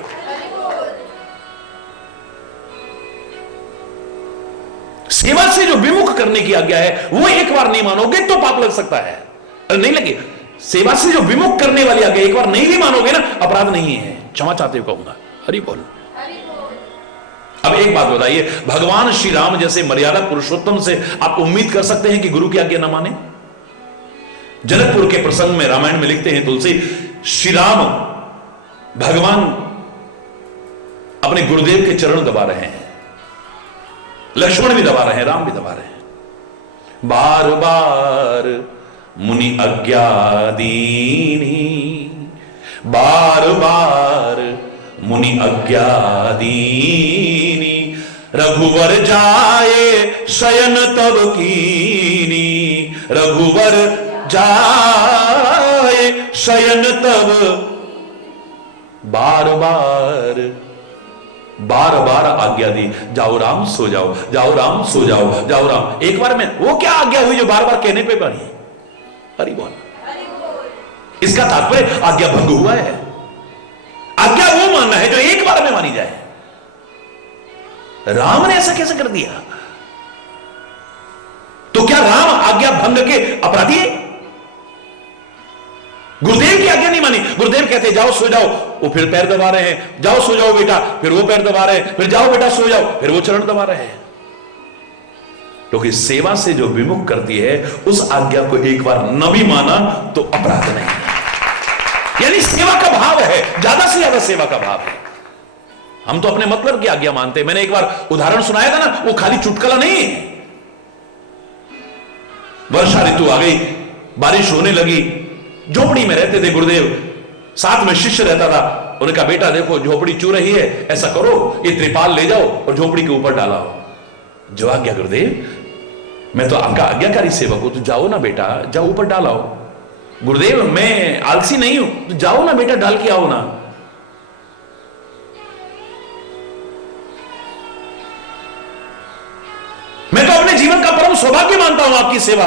सेवा से जो विमुख करने की आज्ञा है, वो एक बार नहीं मानोगे तो पाप लग सकता है। अरे नहीं लगे, सेवा से जो विमुख करने वाली आज्ञा एक बार नहीं भी मानोगे ना, अपराध नहीं है, क्षमा चाहते हो कहूंगा। हरि बोल। अब एक बात बताइए, भगवान श्री राम जैसे मर्यादा पुरुषोत्तम से आप उम्मीद कर सकते हैं कि गुरु की आज्ञा न माने? जनकपुर के प्रसंग में रामायण में लिखते हैं तुलसी, श्री राम भगवान अपने गुरुदेव के चरण दबा रहे हैं, लक्ष्मण भी दबा रहे हैं, राम भी दबा रहे हैं। बार बार मुनि आज्ञा दीनी, बार बार मुनि आज्ञा दीनी, रघुवर जाए शयन तब कीनी, रघुवर जाए शयन तब। बार बार बार बार आज्ञा दी, जाओ राम सो जाओ, जाओ राम सो जाओ, जाओ राम। एक बार में वो क्या आज्ञा हुई जो बार बार कहने पे बनी? हरि बोल। इसका तात्पर्य आज्ञा भंग हुआ है। आज्ञा वो मानना है जो एक बार में मानी जाए। राम ने ऐसा कैसे कर दिया? तो क्या राम आज्ञा भंग के अपराधी है? गुरुदेव की आज्ञा नहीं मानी, गुरुदेव कहते जाओ सो जाओ, वो फिर पैर दबा रहे हैं, जाओ सो जाओ बेटा, फिर वो पैर दबा रहे हैं, फिर जाओ बेटा सो जाओ, फिर वो चरण दबा रहे हैं। क्योंकि सेवा से जो विमुख करती है, उस आज्ञा को एक बार न भी माना तो अपराध नहीं है। यानी सेवा का भाव है, ज्यादा से ज्यादा सेवा का भाव है। हम तो अपने मतलब की आज्ञा मानते हैं। मैंने एक बार उदाहरण सुनाया था ना, वो खाली चुटकुला नहीं है। वर्षा ऋतु आ गई, बारिश होने लगी, झोपड़ी में रहते थे गुरुदेव, साथ में शिष्य रहता था। उन्होंने कहा बेटा देखो झोपड़ी चू रही है, ऐसा करो ये त्रिपाल ले जाओ और झोपड़ी के ऊपर डाला हो। जो आज्ञा गुरुदेव, मैं तो आपका आज्ञाकारी सेवक हूं, तो जाओ ना बेटा, जाओ ऊपर डालाओ। गुरुदेव मैं आलसी नहीं हूं, तो जाओ ना बेटा डाल के आओ ना। मैं तो अपने जीवन का परम सौभाग्य मानता हूं आपकी सेवा।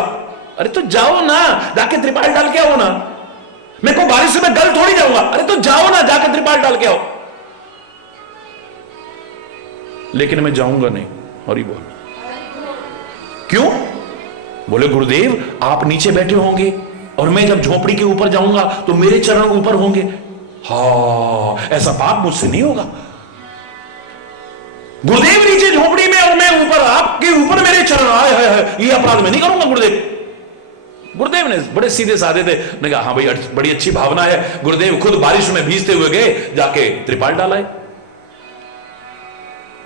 अरे तो जाओ ना, जाके त्रिपाल डाल के आओ ना। मैं को बारिश में गल थोड़ी जाऊंगा। अरे तो जाओ ना, जाके त्रिपाल डाल के आओ। लेकिन मैं जाऊंगा नहीं। हरि बोल। क्यों? बोले गुरुदेव आप नीचे बैठे होंगे और मैं जब झोपड़ी के ऊपर जाऊंगा तो मेरे चरण ऊपर होंगे। हाँ, ऐसा पाप मुझसे नहीं होगा। गुरुदेव नीचे झोपड़ी में और मैं ऊपर, आपके ऊपर मेरे चरण आए, ये अपराध मैं नहीं करूंगा गुरुदेव। गुरुदेव ने बड़े सीधे साधे थे, ने कहा हाँ भाई बड़ी अच्छी भावना है। गुरुदेव खुद बारिश में भीजते हुए गए, जाके त्रिपाल डालाए।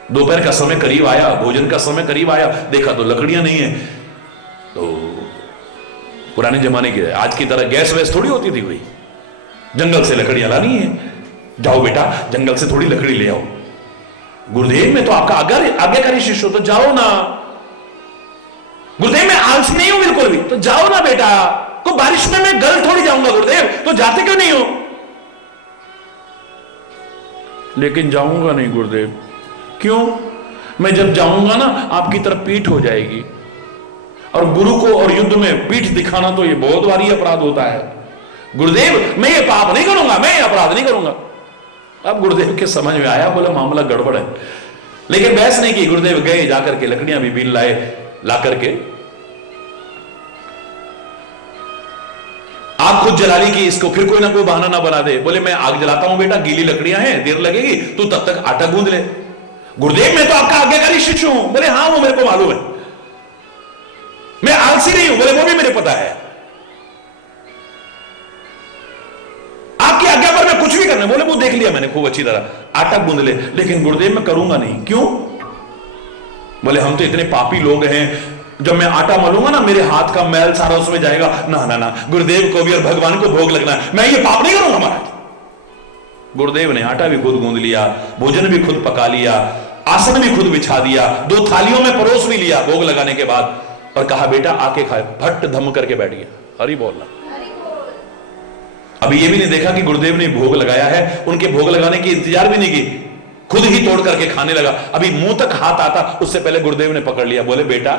दोपहर का समय करीब आया, भोजन का समय करीब आया, देखा तो लकड़ियां नहीं है। तो पुराने जमाने के, आज की तरह गैस वैस थोड़ी होती थी कोई, जंगल से लकड़ियां लानी है। जाओ बेटा जंगल से थोड़ी लकड़ी ले आओ। गुरुदेव मैं तो आपका आज्ञाकारी शिष्य हूं, तो जाओ ना। गुरुदेव मैं आलसी नहीं हूं बिल्कुल भी, तो जाओ ना बेटा। को बारिश में मैं गल थोड़ी जाऊंगा गुरुदेव, तो जाते क्यों नहीं हो? लेकिन जाऊंगा नहीं गुरुदेव। क्यों? मैं जब जाऊंगा ना आपकी तरफ पीठ हो जाएगी, और गुरु को और युद्ध में पीठ दिखाना तो ये बहुत भारी अपराध होता है। गुरुदेव मैं ये पाप नहीं करूंगा, मैं ये अपराध नहीं करूंगा। अब गुरुदेव के समझ में आया, बोला मामला गड़बड़ है। लेकिन बहस नहीं की। गुरुदेव गए, जाकर के लकड़ियां भी बीन लाए, ला करके आग खुद जला ली कि इसको फिर कोई ना कोई बहाना ना बना दे। बोले मैं आग जलाता हूं बेटा, गीली लकड़ियां हैं, देर लगेगी, तू तब तक आटा गूंद ले। गुरुदेव मैं तो आपका आज्ञाकारी शिष्य हूं। बोले हाँ वो मेरे को मालूम है, मैं आलसी नहीं हूं। बोले वो भी मेरे पता है, आपकी आज्ञा पर मैं कुछ भी करना। बोले वो देख लिया मैंने खूब अच्छी तरह, आटा गूंद ले। लेकिन गुरुदेव मैं करूंगा नहीं। क्यों? बोले हम तो इतने पापी लोग हैं, जब मैं आटा मलूंगा ना मेरे हाथ का मैल सारा उसमें जाएगा। ना ना ना, गुरुदेव को भी और भगवान को भोग लगना है, मैं ये पाप नहीं करूंगा महाराज। गुरुदेव ने आटा भी खुद गूंद लिया, भोजन भी खुद पका लिया, आसन भी खुद बिछा दिया, 2 थालियों में परोस भी लिया भोग लगाने के बाद, और कहा बेटा आके खाए। फट धम करके बैठ गया। हरि बोलना। अभी ये भी नहीं देखा कि गुरुदेव ने भोग लगाया है, उनके भोग लगाने की इंतजार भी नहीं की, खुद ही तोड़ करके खाने लगा। अभी मुंह तक हाथ आता उससे पहले गुरुदेव ने पकड़ लिया। बोले बेटा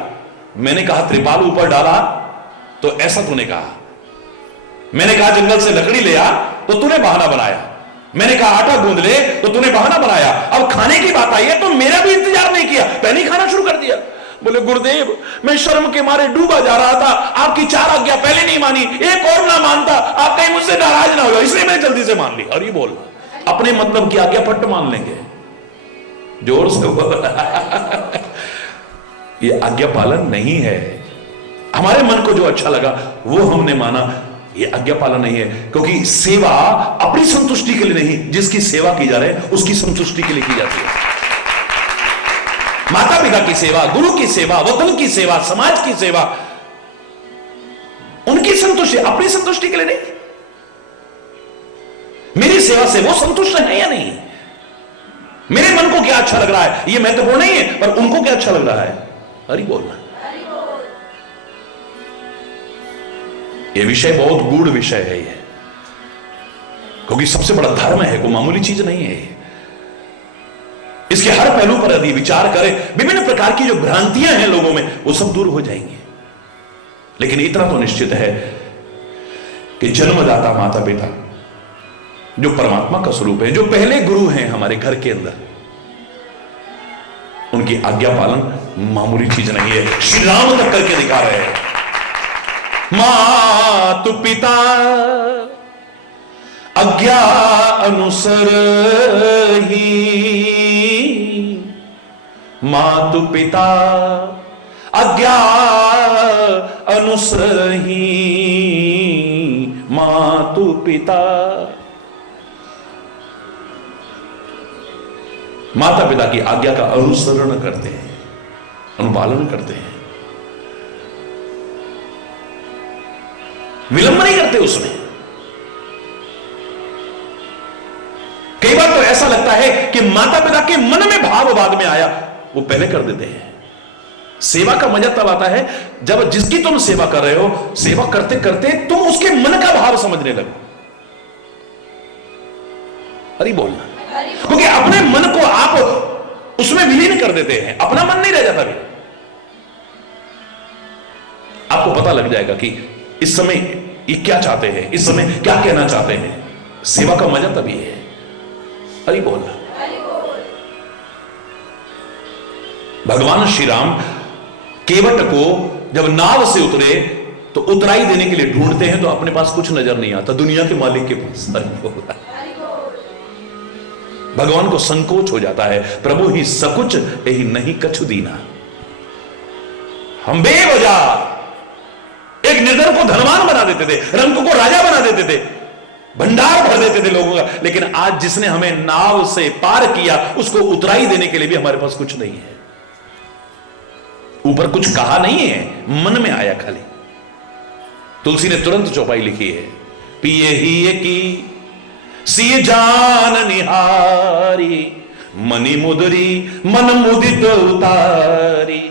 मैंने कहा त्रिपाल ऊपर डाला तो ऐसा तूने कहा, मैंने कहा जंगल से लकड़ी ले आ तो तूने बहाना बनाया, मैंने कहा आटा गूंद ले तो तूने बहाना बनाया, अब खाने की बात आई है तो मेरा भी इंतजार नहीं किया, पहले ही खाना शुरू कर दिया। बोले गुरुदेव मैं शर्म के मारे डूबा जा रहा था, आपकी 4 आज्ञा पहले नहीं मानी, एक और ना मानता, आप कहीं मुझसे नाराज ना हो जाओ, इसलिए मैं जल्दी से मान ली। और ये बोल अपने मतलब की आज्ञा फट मान लेंगे, जोर से बोल। ये आज्ञा पालन नहीं है। हमारे मन को जो अच्छा लगा वो हमने माना, ये आज्ञा पालन नहीं है। क्योंकि सेवा अपनी संतुष्टि के लिए नहीं, जिसकी सेवा की जा रही है उसकी संतुष्टि के लिए की जाती है। माता पिता की सेवा, गुरु की सेवा, वतन की सेवा, समाज की सेवा, उनकी संतुष्टि, अपनी संतुष्टि के लिए नहीं। मेरी सेवा से वो संतुष्ट है या नहीं, मेरे मन को क्या अच्छा लग रहा है ये महत्वपूर्ण नहीं है, पर उनको क्या अच्छा लग रहा है। हरि बोलना। ये विषय बहुत गूढ़ विषय है ये, क्योंकि सबसे बड़ा धर्म है, कोई मामूली चीज नहीं है। इसके हर पहलू पर यदि विचार करें, विभिन्न प्रकार की जो भ्रांतियां हैं लोगों में वो सब दूर हो जाएंगी। लेकिन इतना तो निश्चित है कि जन्मदाता माता पिता जो परमात्मा का स्वरूप है, जो पहले गुरु हैं हमारे घर के अंदर, उनकी आज्ञा पालन मामूली चीज नहीं है। श्री राम तक करके दिखा रहे हैं, मातु पिता आज्ञा अनुसर ही, मातु पिता आज्ञा अनुसर ही, मातु पिता। माता पिता की आज्ञा का अनुसरण करते हैं, अनुपालन करते हैं, विलंब नहीं करते उसमें। कि माता पिता के मन में भाव बाद में आया, वो पहले कर देते हैं। सेवा का मजा तब आता है जब जिसकी तुम सेवा कर रहे हो, सेवा करते करते तुम उसके मन का भाव समझने लगो। अरे बोलना, क्योंकि अपने मन को आप उसमें विलीन कर देते हैं, अपना मन नहीं रह जाता भी। आपको पता लग जाएगा कि इस समय ये क्या चाहते हैं, इस समय क्या कहना चाहते हैं। सेवा का मजा तभी है। अरे बोलना, भगवान श्री राम केवट को जब नाव से उतरे तो उतराई देने के लिए ढूंढते हैं तो अपने पास कुछ नजर नहीं आता, दुनिया के मालिक के पास। भगवान को संकोच हो जाता है, प्रभु ही सकुच यही नहीं कछु दीना। हम बेवजह एक निर्धन को धनवान बना देते थे, रंक को राजा बना देते थे, भंडार भर देते थे लोगों का, लेकिन आज जिसने हमें नाव से पार किया उसको उतराई देने के लिए भी हमारे पास कुछ नहीं है। ऊपर कुछ कहा नहीं है, मन में आया खाली। तुलसी ने तुरंत चौपाई लिखी है, पिए ही की सी जान निहारी, मणि मुदरी मन मुदित उतारी।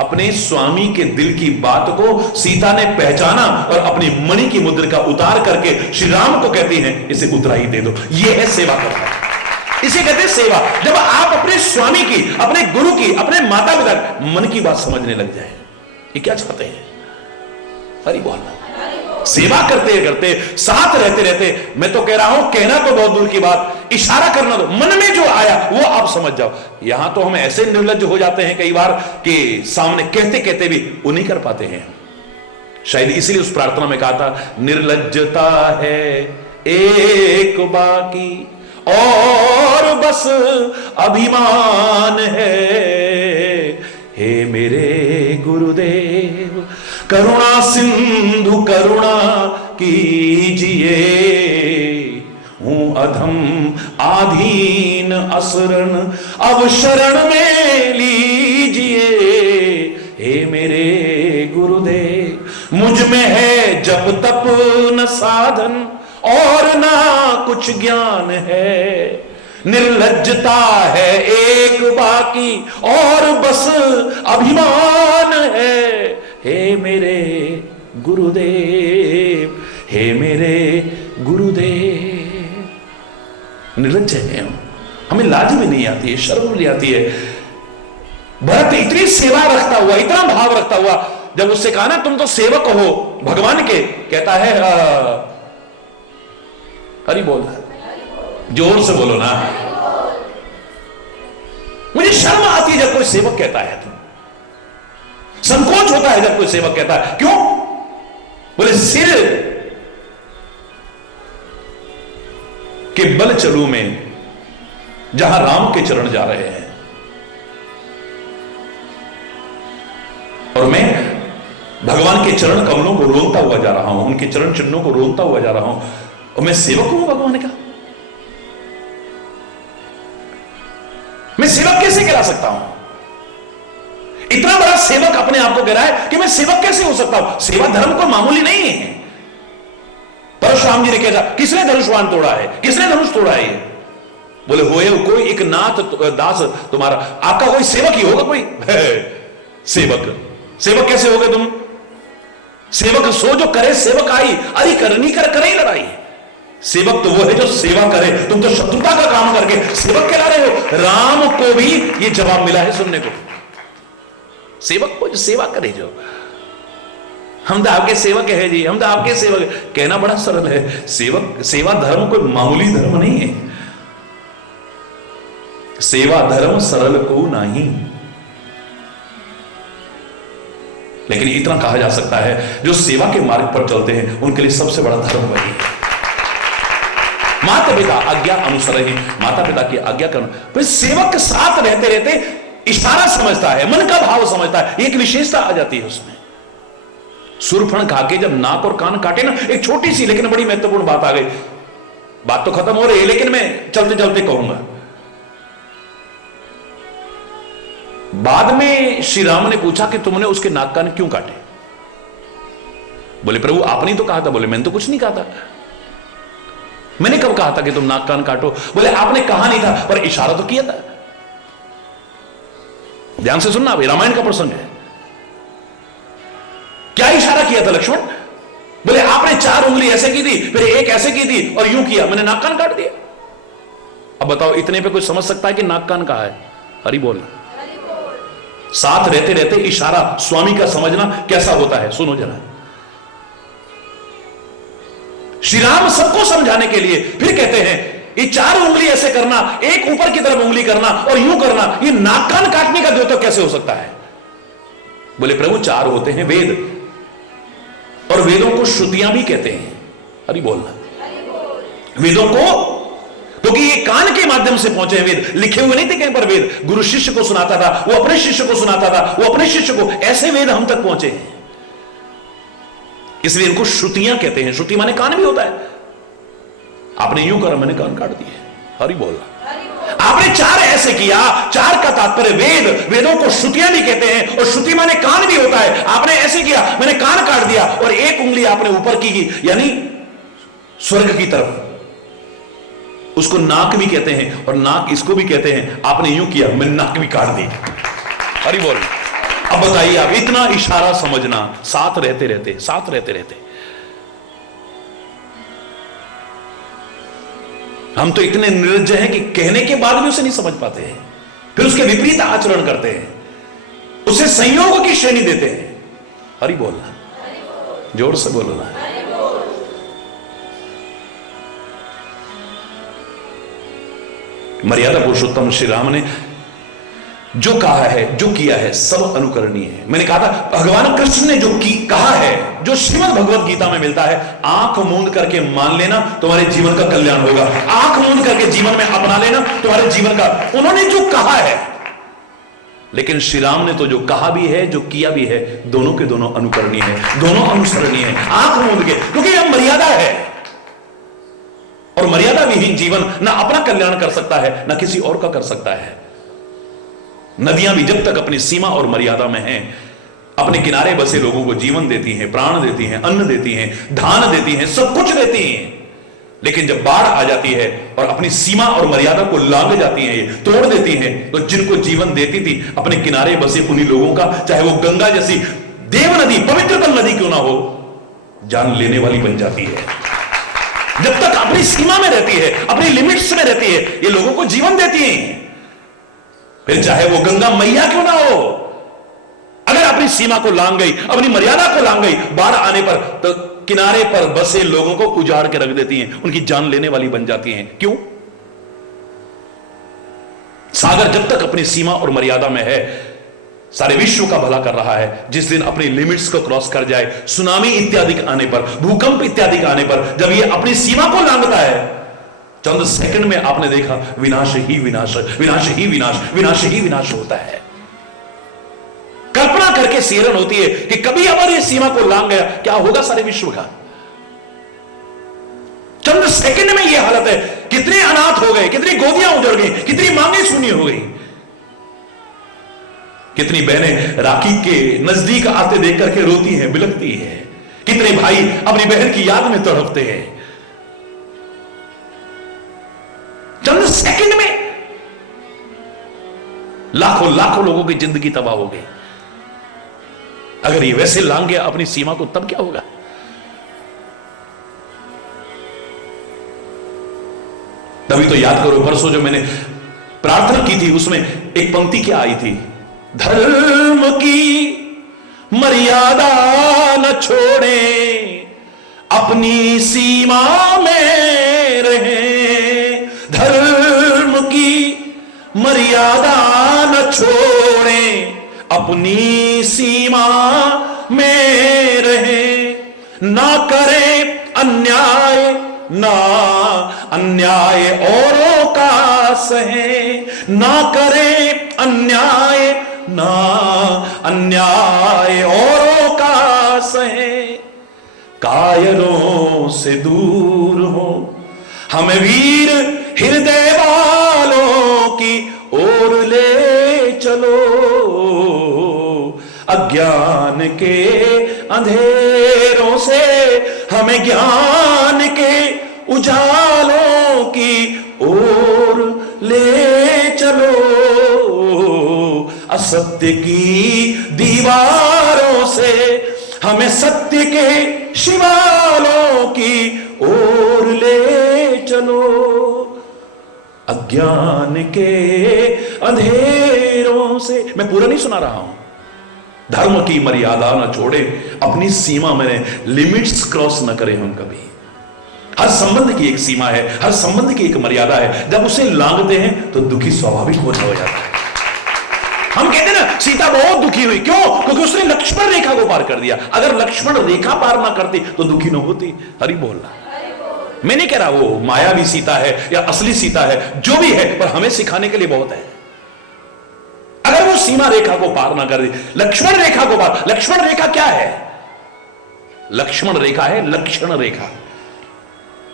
अपने स्वामी के दिल की बात को सीता ने पहचाना और अपनी मणि की मुद्रिका उतार करके श्री राम को कहती हैं, इसे उतराई दे दो। यह है सेवा करना, इसे कहते हैं सेवा। जब आप अपने स्वामी की, अपने गुरु की, अपने माता पिता मन की बात समझने लग जाए, ये क्या चाहते हैं। हरि बोल। सेवा करते करते, साथ रहते रहते, मैं तो कह रहा हूं, कहना तो बहुत दूर की बात, इशारा करना दो, मन में जो आया वो आप समझ जाओ। यहां तो हम ऐसे निर्लज्ज हो जाते हैं कई बार कि सामने कहते कहते भी वो नहीं कर पाते हैं। शायद इसीलिए उस प्रार्थना में कहा था, निर्लज्जता है एक बाकी और बस अभिमान है। हे मेरे गुरुदेव करुणा सिंधु करुणा कीजिए, हूं अधम आधीन असरण अब शरण में लीजिए। हे मेरे गुरुदेव मुझ में है जप तप न साधन और ना कुछ ज्ञान है, निर्लज्जता है एक बाकी और बस अभिमान है। हे मेरे गुरुदेव, हे मेरे गुरुदेव। निर्लज्ज है हम, हमें लाज भी नहीं आती है, शर्म भी नहीं आती है। भरत इतनी सेवा रखता हुआ, इतना भाव रखता हुआ, जब उससे कहा ना तुम तो सेवक हो भगवान के, कहता है हरि बोल, जोर से बोलो ना। मुझे शर्म आती है जब कोई सेवक कहता है, तो संकोच होता है जब कोई सेवक कहता है। क्यों? बोले सिर के बल चलू में जहां राम के चरण जा रहे हैं, और मैं भगवान के चरण कमलों को रोनता हुआ जा रहा हूं, उनके चरण चिन्हों को रोनता हुआ जा रहा हूं, और मैं सेवक हूं भगवान का। मैं सेवक कैसे कहला सकता हूं? इतना बड़ा सेवक अपने आप को कह रहा है कि मैं सेवक कैसे हो सकता हूं? सेवा धर्म को मामूली नहीं है। परशुराम जी ने कहा, किसने धनुष्वान तोड़ा है, किसने धनुष तोड़ा है? बोले होए कोई एक नाथ दास तुम्हारा, आपका कोई सेवक ही होगा कोई। सेवक सेवक कैसे होगे तुम? सेवक सो जो करे सेवक आई, अरे करनी कर करे ही लड़ाई। सेवक तो वो है जो सेवा करे, तुम तो शत्रुता का काम करके सेवक कहला रहे हो। राम को भी ये जवाब मिला है सुनने को, सेवक को जो सेवा करे, जो हम तो आपके सेवक है जी, हम तो आपके सेवक। कहना बड़ा सरल है, सेवक सेवा धर्म कोई मामूली धर्म नहीं है। सेवा धर्म सरल को नहीं, लेकिन इतना कहा जा सकता है जो सेवा के मार्ग पर चलते हैं उनके लिए सबसे बड़ा धर्म वही है। माता पिता आज्ञा अनुसार ही, माता पिता की आज्ञा करना। सेवक के साथ रहते रहते इशारा समझता है, मन का भाव समझता है, एक विशेषता आ जाती है उसमें। सुरफण खा के जब नाक और कान काटे ना, एक छोटी सी लेकिन बड़ी महत्वपूर्ण बात आ गई। बात तो खत्म हो रही है लेकिन मैं चलते चलते कहूंगा। बाद में श्री राम ने पूछा कि तुमने उसके नाक कान क्यों काटे? बोले प्रभु आपने तो कहा था। बोले मैंने तो कुछ नहीं कहा था। मैंने कब कहा था कि तुम नाक कान काटो? बोले आपने कहा नहीं था, पर इशारा तो किया था। ध्यान से सुनना, अभी रामायण का प्रसंग है। क्या इशारा किया था लक्ष्मण? बोले आपने 4 उंगली ऐसे की थी, फिर एक ऐसे की थी और यूं किया, मैंने नाक कान काट दिया। अब बताओ, इतने पे कोई समझ सकता है कि नाक कान कहा है? हरि बोल। साथ रहते रहते इशारा स्वामी का समझना कैसा होता है, सुनो जरा। श्री राम सबको समझाने के लिए फिर कहते हैं ये 4 उंगली ऐसे करना, एक ऊपर की तरफ उंगली करना और यूं करना, ये नाक कान काटने का द्योतक कैसे हो सकता है? बोले प्रभु 4 होते हैं वेद, और वेदों को श्रुतियां भी कहते हैं। हरि बोलना। वेदों को, क्योंकि ये कान के माध्यम से पहुंचे हैं वेद, लिखे हुए नहीं थे कहीं पर वेद। गुरु शिष्य को सुनाता था, वो अपने शिष्य को सुनाता था, वो अपने शिष्य को, ऐसे वेद हम तक पहुंचे हैं। इसलिए इनको श्रुतियां कहते हैं। श्रुति माने कान भी होता है। आपने यूं करा, मैंने कान काट दिए। हरि बोल। आपने 4 ऐसे किया, 4 का तात्पर्य वेद, वेदों को श्रुतियां भी कहते हैं, और श्रुति माने कान भी होता है। आपने ऐसे किया, मैंने कान काट दिया, और एक उंगली आपने ऊपर की, यानी स्वर्ग की तरफ, उसको नाक भी कहते हैं, और नाक इसको भी कहते हैं। आपने यूं किया, मैंने नाक भी काट दी। हरि बोल। अब बताइए आप, इतना इशारा समझना, साथ रहते रहते, साथ रहते रहते हम तो इतने निर्लज्ज हैं कि कहने के बाद भी उसे नहीं समझ पाते हैं, फिर उसके विपरीत आचरण करते हैं, उसे संयोग की श्रेणी देते हैं। हरि बोलना, जोर से बोलना। मर्यादा पुरुषोत्तम श्री राम ने जो कहा है, जो किया है, सब अनुकरणीय है। मैंने कहा था भगवान कृष्ण ने जो कहा है, जो श्रीमद् भगवत गीता में मिलता है, आंख मूंद करके मान लेना, तुम्हारे जीवन का कल्याण होगा। आंख मूंद करके जीवन में अपना लेना, तुम्हारे जीवन का, उन्होंने जो कहा है। लेकिन श्री राम ने तो जो कहा भी है, जो किया भी है, दोनों के दोनों अनुकरणीय है, दोनों अनुसरणीय है। आंख मूंद के, क्योंकि यह मर्यादा है, और मर्यादा विहीन जीवन ना अपना कल्याण कर सकता है, ना किसी और का कर सकता है। नदियां भी जब तक अपनी सीमा और मर्यादा में हैं, अपने किनारे बसे लोगों को जीवन देती हैं, प्राण देती हैं, अन्न देती हैं, धान देती हैं, सब कुछ देती हैं। लेकिन जब बाढ़ आ जाती है और अपनी सीमा और मर्यादा को लांघ जाती हैं, तोड़ देती हैं, तो जिनको जीवन देती थी अपने किनारे बसे उन्हीं लोगों का, चाहे वो गंगा जैसी देव नदी, पवित्रतम नदी क्यों ना हो, जान लेने वाली बन जाती है। जब तक अपनी सीमा में रहती है, अपनी लिमिट्स में रहती है, ये लोगों को जीवन देती हैं। फिर चाहे वो गंगा मैया क्यों ना हो, अगर अपनी सीमा को लांघ गई, अपनी मर्यादा को लांघ गई, बाढ़ आने पर तो किनारे पर बसे लोगों को उजाड़ के रख देती हैं, उनकी जान लेने वाली बन जाती हैं। क्यों? सागर जब तक अपनी सीमा और मर्यादा में है, सारे विश्व का भला कर रहा है। जिस दिन अपनी लिमिट्स को क्रॉस कर जाए, सुनामी इत्यादि के आने पर, भूकंप इत्यादि के आने पर, जब ये अपनी सीमा को लांघता है, चंद सेकंड में आपने देखा विनाश ही विनाश, विनाश ही विनाश, विनाश ही विनाश होता है। कल्पना करके सेरन होती है कि कभी अगर ये सीमा को लांघ गया, क्या होगा सारे विश्व का। चंद सेकंड में ये हालत है। कितने अनाथ हो गए, कितनी गोदियां उजड़ गई, कितनी मांगे शून्य हो गई, कितनी बहनें राखी के नजदीक आते देख करके रोती हैं, बिलखती हैं, कितने भाई अपनी बहन की याद में तड़पते हैं। चंद सेकंड में लाखों लाखों लोगों की जिंदगी तबाह हो गई। अगर ये वैसे लांघ गया अपनी सीमा को, तब क्या होगा? तभी तो याद करो, परसों जो मैंने प्रार्थना की थी, उसमें एक पंक्ति क्या आई थी, धर्म की मर्यादा न छोड़े, अपनी सीमा में रहे। धर्म की मर्यादा न छोड़े, अपनी सीमा में रहे। ना करे अन्याय, ना अन्याय औरों का सहे। ना करे अन्याय, ना अन्याय औरों का सहे। कायरों से दूर हो, हमें वीर हृदय वालों की ओर ले चलो। अज्ञान के अंधेरों से हमें ज्ञान के उजालों असत्य की दीवारों से हमें सत्य के शिवालों की ओर ले चलो, अज्ञान के अंधेरों से। मैं पूरा नहीं सुना रहा हूं। धर्म की मर्यादा न छोड़े, अपनी सीमा में लिमिट्स क्रॉस न करें हम कभी। हर संबंध की एक सीमा है, हर संबंध की एक मर्यादा है। जब उसे लांघते हैं तो दुखी स्वाभाविक हो जाता है। हम कहते हैं ना, सीता बहुत दुखी हुई, क्यों? क्योंकि उसने लक्ष्मण रेखा को पार कर दिया। अगर लक्ष्मण रेखा पार ना करती तो दुखी न होती। हरि बोलना। मैं नहीं कह रहा वो मायावी सीता है या असली सीता है, जो भी है, पर हमें सिखाने के लिए बहुत है। अगर वो सीमा रेखा को पार ना कर दी, लक्ष्मण रेखा को पार। लक्ष्मण रेखा क्या है? लक्ष्मण रेखा है लक्षण रेखा,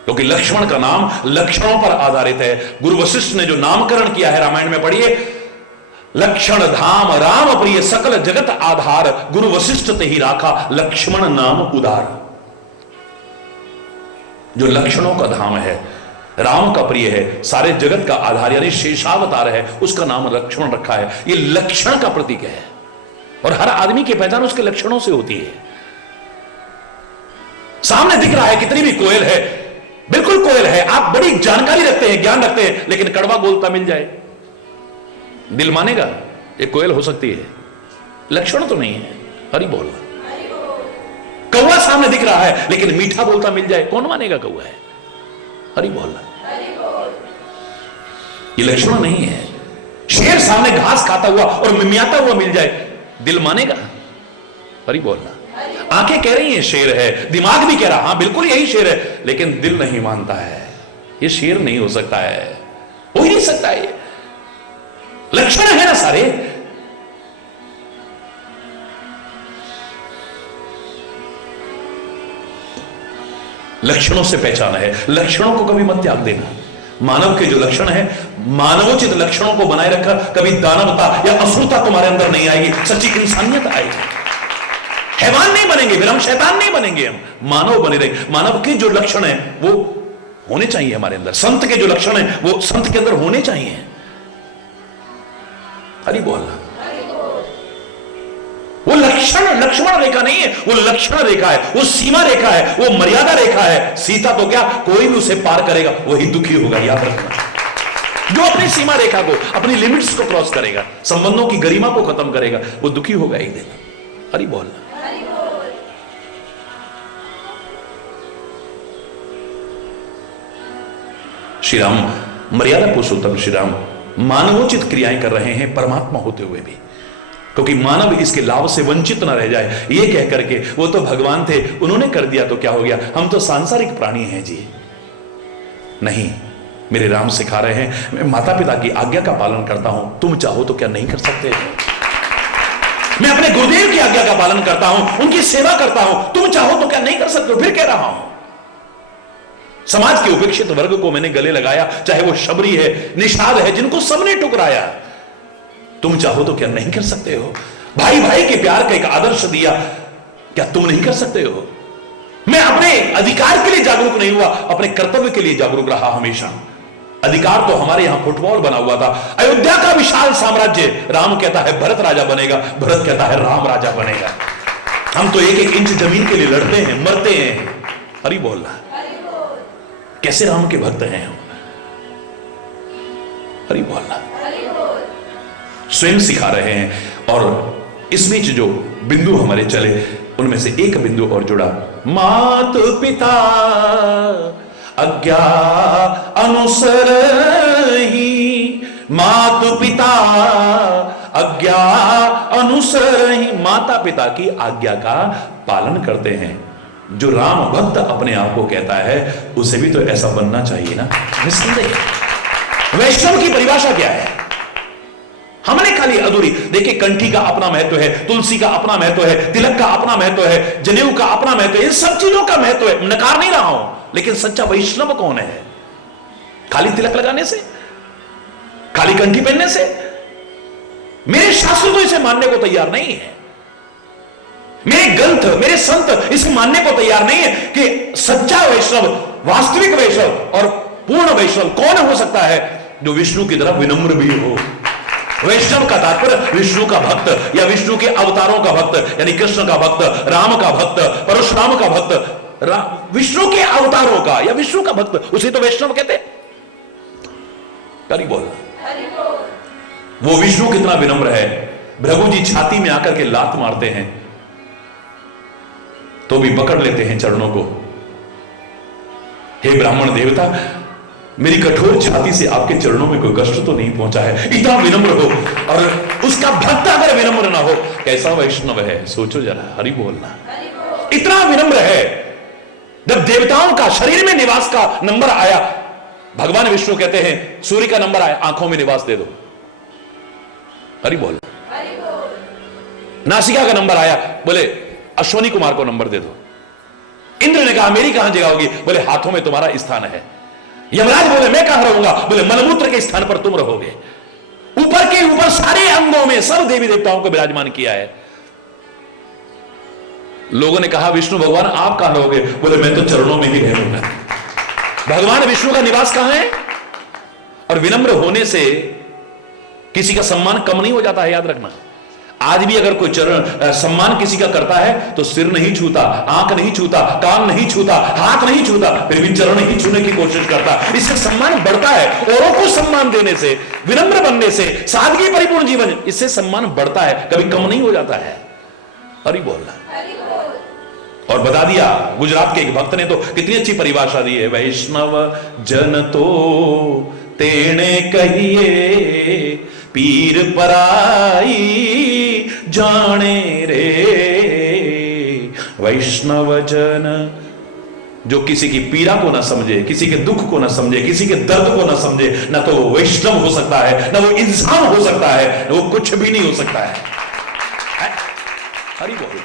क्योंकि लक्ष्मण का नाम लक्षणों पर आधारित है। गुरु वशिष्ठ ने जो नामकरण किया है, रामायण में पढ़िए, लक्षण धाम राम प्रिय सकल जगत आधार, गुरु वशिष्ठ ते ही राखा लक्ष्मण नाम उदार। जो लक्षणों का धाम है, राम का प्रिय है, सारे जगत का आधार यानी शेषावतार है, उसका नाम लक्ष्मण रखा है। यह लक्षण का प्रतीक है और हर आदमी की पहचान उसके लक्षणों से होती है। सामने दिख रहा है कितनी भी कोयल है, बिल्कुल कोयल है, आप बड़ी जानकारी रखते हैं, ज्ञान रखते हैं, लेकिन कड़वा बोलता मिल जाए, दिल मानेगा ये कोयल हो सकती है? लक्षण तो नहीं है। हरि बोल। कौवा सामने दिख रहा है लेकिन मीठा बोलता मिल जाए, कौन मानेगा कौवा है? हरि बोल। ये लक्षण नहीं है। शेर सामने घास खाता हुआ और मिमियाता हुआ मिल जाए, दिल मानेगा? हरि बोलना। आंखें कह रही हैं शेर है, दिमाग भी कह रहा हां बिल्कुल यही शेर है, लेकिन दिल नहीं मानता है। ये शेर नहीं हो सकता है, हो ही नहीं सकता है। ये लक्षण है ना सारे। लक्षणों से पहचान है, लक्षणों को कभी मत त्याग देना। मानव के जो लक्षण है, मानवोचित लक्षणों को बनाए रखा, कभी दानवता या असुरता तुम्हारे अंदर नहीं आएगी, सच्ची इंसानियत आएगी। हैवान नहीं बनेंगे, फिर हम शैतान नहीं बनेंगे, हम मानव बने रहेंगे। मानव के जो लक्षण है वो होने चाहिए हमारे अंदर। संत के जो लक्षण है वो संत के अंदर होने चाहिए। हरि बोल। वो लक्ष्मण रेखा नहीं है, वो लक्षण रेखा है, वो सीमा रेखा है, वो मर्यादा रेखा है। सीता तो क्या, कोई भी उसे पार करेगा वही दुखी होगा, याद रखना। जो अपनी सीमा रेखा को, अपनी लिमिट्स को क्रॉस करेगा, संबंधों की गरिमा को खत्म करेगा, वो दुखी होगा एक दिन। हरि बोल। श्री राम मर्यादा पुरुषोत्तम श्री राम मानवोचित क्रियाएं कर रहे हैं, परमात्मा होते हुए भी, क्योंकि मानव इसके लाभ से वंचित ना रह जाए। ये कह करके वो तो भगवान थे, उन्होंने कर दिया तो क्या हो गया, हम तो सांसारिक प्राणी हैं जी। नहीं, मेरे राम सिखा रहे हैं, मैं माता पिता की आज्ञा का पालन करता हूं, तुम चाहो तो क्या नहीं कर सकते? मैं अपने गुरुदेव की आज्ञा का पालन करता हूं, उनकी सेवा करता हूं, तुम चाहो तो क्या नहीं कर सकते? फिर कह रहा हूं, समाज के उपेक्षित वर्ग को मैंने गले लगाया, चाहे वो शबरी है, निषाद है, जिनको सबने टुकराया, तुम चाहो तो क्या नहीं कर सकते हो? भाई भाई के प्यार का एक आदर्श दिया, क्या तुम नहीं कर सकते हो? मैं अपने अधिकार के लिए जागरूक नहीं हुआ, अपने कर्तव्य के लिए जागरूक रहा हमेशा। अधिकार तो हमारे यहां फुटबॉल बना हुआ था। अयोध्या का विशाल साम्राज्य, राम कहता है भरत राजा बनेगा, भरत कहता है राम राजा बनेगा। हम तो एक एक इंच जमीन के लिए लड़ते हैं, मरते हैं। हरि बोलना। कैसे राम के भक्त हैं हम? हरि बोलना। स्वयं सिखा रहे हैं। और इस बीच जो बिंदु हमारे चले, उनमें से एक बिंदु और जुड़ा, मात पिता आज्ञा अनुसर ही, मात पिता आज्ञा अनुसर ही, माता पिता की आज्ञा का पालन करते हैं। जो राम भक्त अपने आप को कहता है, उसे भी तो ऐसा बनना चाहिए ना, निस्संदेह। वैष्णव की परिभाषा क्या है? हमने खाली अधूरी देखिए, कंठी का अपना महत्व है, तुलसी का अपना महत्व है, तिलक का अपना महत्व है, जनेऊ का अपना महत्व है, इन सब चीजों का महत्व है, नकार नहीं रहा हूं, लेकिन सच्चा वैष्णव कौन है? खाली तिलक लगाने से, खाली कंठी पहनने से? मेरे शास्त्र तो इसे मानने को तैयार नहीं है, मेरे ग्रंथ, मेरे संत इसे मानने को तैयार नहीं है कि सच्चा वैष्णव, वास्तविक वैष्णव और पूर्ण वैष्णव कौन हो सकता है? जो विष्णु की तरफ विनम्र भी हो, वैष्णव का तात्पर्य विष्णु का भक्त या विष्णु के अवतारों का भक्त, यानी कृष्ण का भक्त, राम का भक्त, परशुराम का भक्त, विष्णु के अवतारों का या विष्णु का भक्त, उसे तो वैष्णव कहते हैं। करी बोल, वो विष्णु कितना विनम्र है। भृगु जी छाती में आकर के लात मारते हैं तो भी पकड़ लेते हैं चरणों को। हे ब्राह्मण देवता, मेरी कठोर छाती से आपके चरणों में कोई कष्ट तो नहीं पहुंचा है। इतना विनम्र हो, और उसका भक्त अगर विनम्र ना हो, कैसा वैष्णव है, सोचो जरा। हरि बोलना, इतना विनम्र है। जब देवताओं का शरीर में निवास का नंबर आया, भगवान विष्णु कहते हैं सूर्य का नंबर आया, आंखों में निवास दे दो। हरि बोल। नासिका का नंबर आया, बोले अश्वनी कुमार को नंबर दे दो। इंद्र ने कहा मेरी कहां जगह होगी, बोले हाथों में तुम्हारा स्थान है। यमराज बोले मैं कहां रहूंगा, बोले मलमूत्र के स्थान पर तुम रहोगे। ऊपर के ऊपर सारे अंगों में सब देवी देवताओं को विराजमान किया है। लोगों ने कहा विष्णु भगवान आप कहां रहोगे, बोले मैं तो चरणों में ही रहूंगा। भगवान विष्णु का निवास कहां है। और विनम्र होने से किसी का सम्मान कम नहीं हो जाता है, याद रखना। आज भी अगर कोई चरण सम्मान किसी का करता है तो सिर नहीं छूता, आंख नहीं छूता, कान नहीं छूता, हाथ नहीं छूता, फिर भी चरण ही छूने की कोशिश करता। इससे सम्मान बढ़ता है। औरों को सम्मान देने से, विनम्र बनने से, सादगी परिपूर्ण जीवन, इससे सम्मान बढ़ता है, कभी कम नहीं हो जाता है। हरि बोलना। और बता दिया, गुजरात के एक भक्त ने तो कितनी अच्छी परिभाषा दी है, वैष्णव जन तो तेणे कहिए पीर पराई जाने रे। वैष्णव जन, जो किसी की पीड़ा को ना समझे, किसी के दुख को ना समझे, किसी के दर्द को ना समझे, ना तो वो वैष्णव हो सकता है, ना वो इंसान हो सकता है, वो कुछ भी नहीं हो सकता है। हरि बोल।